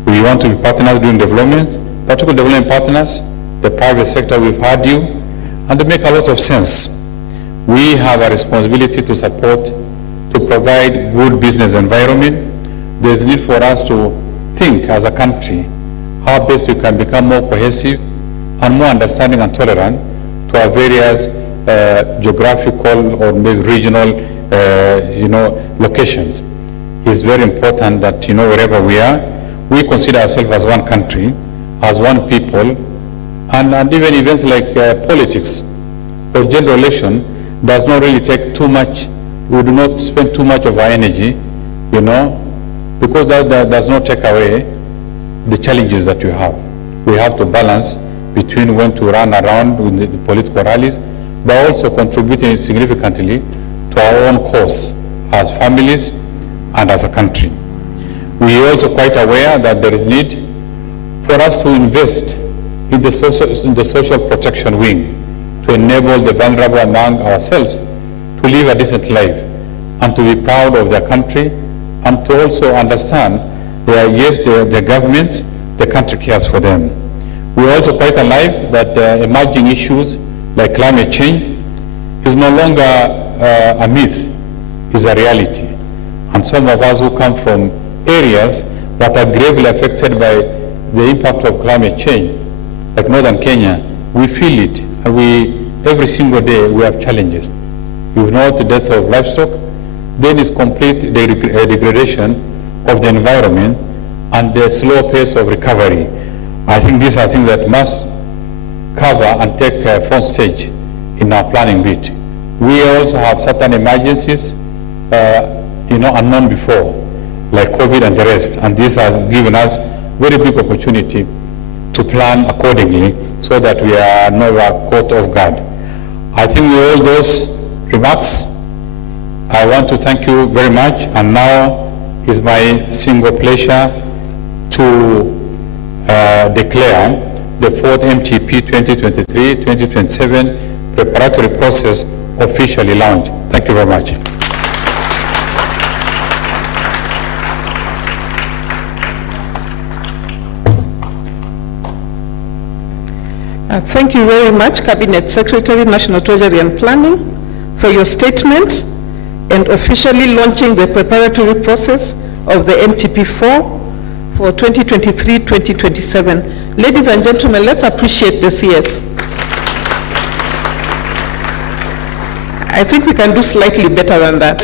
We want to be partners during development, particularly development partners, the private sector, we've heard you, and they make a lot of sense. We have a responsibility to support, to provide good business environment. There's need for us to think as a country how best we can become more cohesive and more understanding and tolerant to our various geographical or maybe regional locations. It's very important that, wherever we are, we consider ourselves as one country, as one people, and even events like politics or general election does not really take too much. We do not spend too much of our energy, because that does not take away the challenges that we have. We have to balance between when to run around with the political rallies, but also contributing significantly to our own cause as families and as a country. We are also quite aware that there is need for us to invest in the social protection wing to enable the vulnerable among ourselves to live a decent life and to be proud of their country, and to also understand that yes, the government, the country cares for them. We are also quite alive that the emerging issues like climate change is no longer a myth, is a reality. And some of us who come from areas that are gravely affected by the impact of climate change, like northern Kenya, we feel it, and every single day we have challenges. You know the death of livestock, then is complete degradation of the environment and the slow pace of recovery. I think these are things that must cover and take front stage in our planning bit. We also have certain emergencies, unknown before, like COVID and the rest, and this has given us very big opportunity to plan accordingly so that we are never caught off guard. I think with all those remarks, I want to thank you very much, and now it's my single pleasure to declare the fourth MTP 2023-2027 preparatory process officially launched. Thank you very much. Thank you very much, Cabinet Secretary, National Treasury and Planning, for your statement and officially launching the preparatory process of the MTP4 for 2023-2027. Ladies and gentlemen, let's appreciate the CS. I think we can do slightly better than that.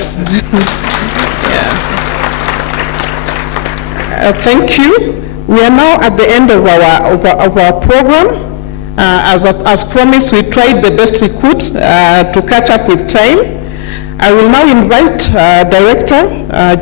Thank you. We are now at the end of our program. As promised, we tried the best we could to catch up with time. I will now invite Director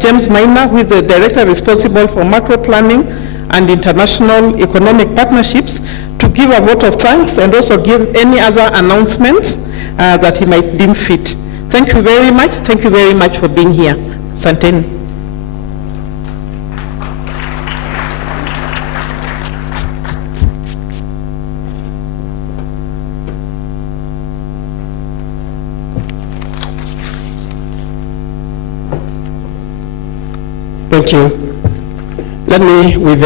James Maina, who is the Director responsible for macro planning and international economic partnerships, to give a vote of thanks and also give any other announcements that he might deem fit. Thank you very much. Thank you very much for being here. Santeni. Thank you. Let me, with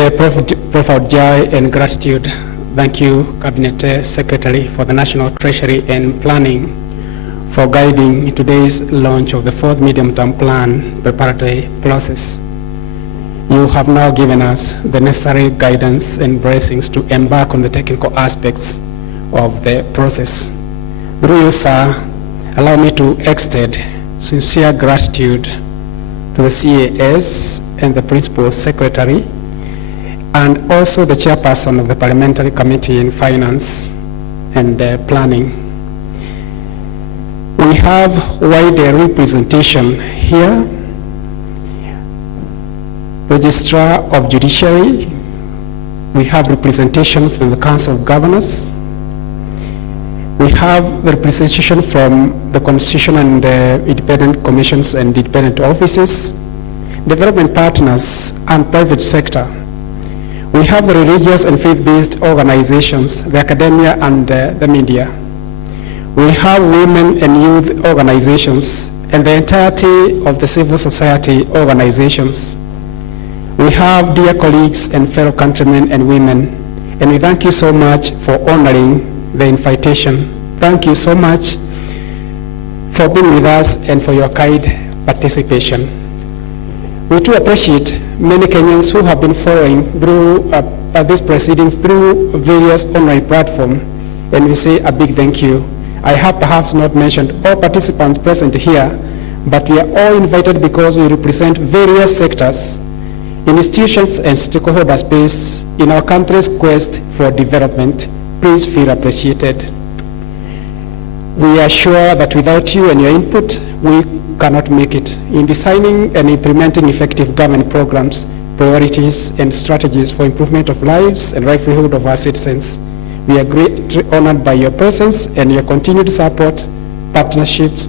profound joy and gratitude, thank you, Cabinet Secretary for the National Treasury and Planning, for guiding today's launch of the fourth medium-term plan preparatory process. You have now given us the necessary guidance and blessings to embark on the technical aspects of the process. Through you, sir, allow me to extend sincere gratitude to the CAS and the Principal Secretary, and also the Chairperson of the Parliamentary Committee in Finance and Planning. We have wider representation here. Registrar of Judiciary, we have representation from the Council of Governors, we have the representation from the Constitution and independent commissions and independent offices, development partners, and private sector. We have the religious and faith-based organizations, the academia and the media. We have women and youth organizations and the entirety of the civil society organizations. We have dear colleagues and fellow countrymen and women, and we thank you so much for honoring the invitation. Thank you so much for being with us and for your kind participation. We too appreciate many Kenyans who have been following through these proceedings through various online platforms, and we say a big thank you. I have perhaps not mentioned all participants present here, but we are all invited because we represent various sectors, institutions, and stakeholder space in our country's quest for development. Please feel appreciated. We are sure that without you and your input, we cannot make it. In designing and implementing effective government programs, priorities, and strategies for improvement of lives and livelihood of our citizens, we are greatly honored by your presence and your continued support, partnerships,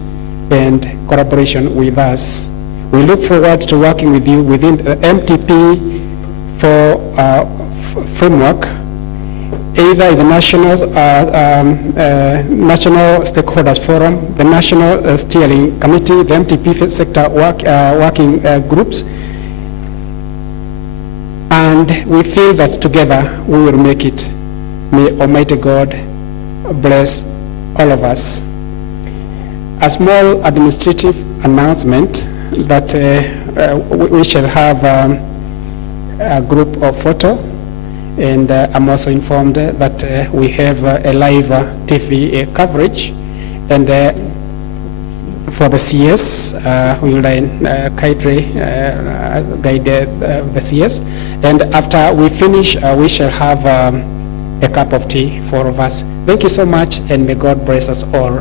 and collaboration with us. We look forward to working with you within the MTP for framework, either in the National Stakeholders Forum, the National Steering Committee, the MTP sector working groups, and we feel that together we will make it. May Almighty God bless all of us. A small administrative announcement that we shall have a group of photo, and I'm also informed that we have a live TV coverage, and for the CS, we will kindly guide the CS, and after we finish, we shall have a cup of tea for all of us. Thank you so much, and may God bless us all.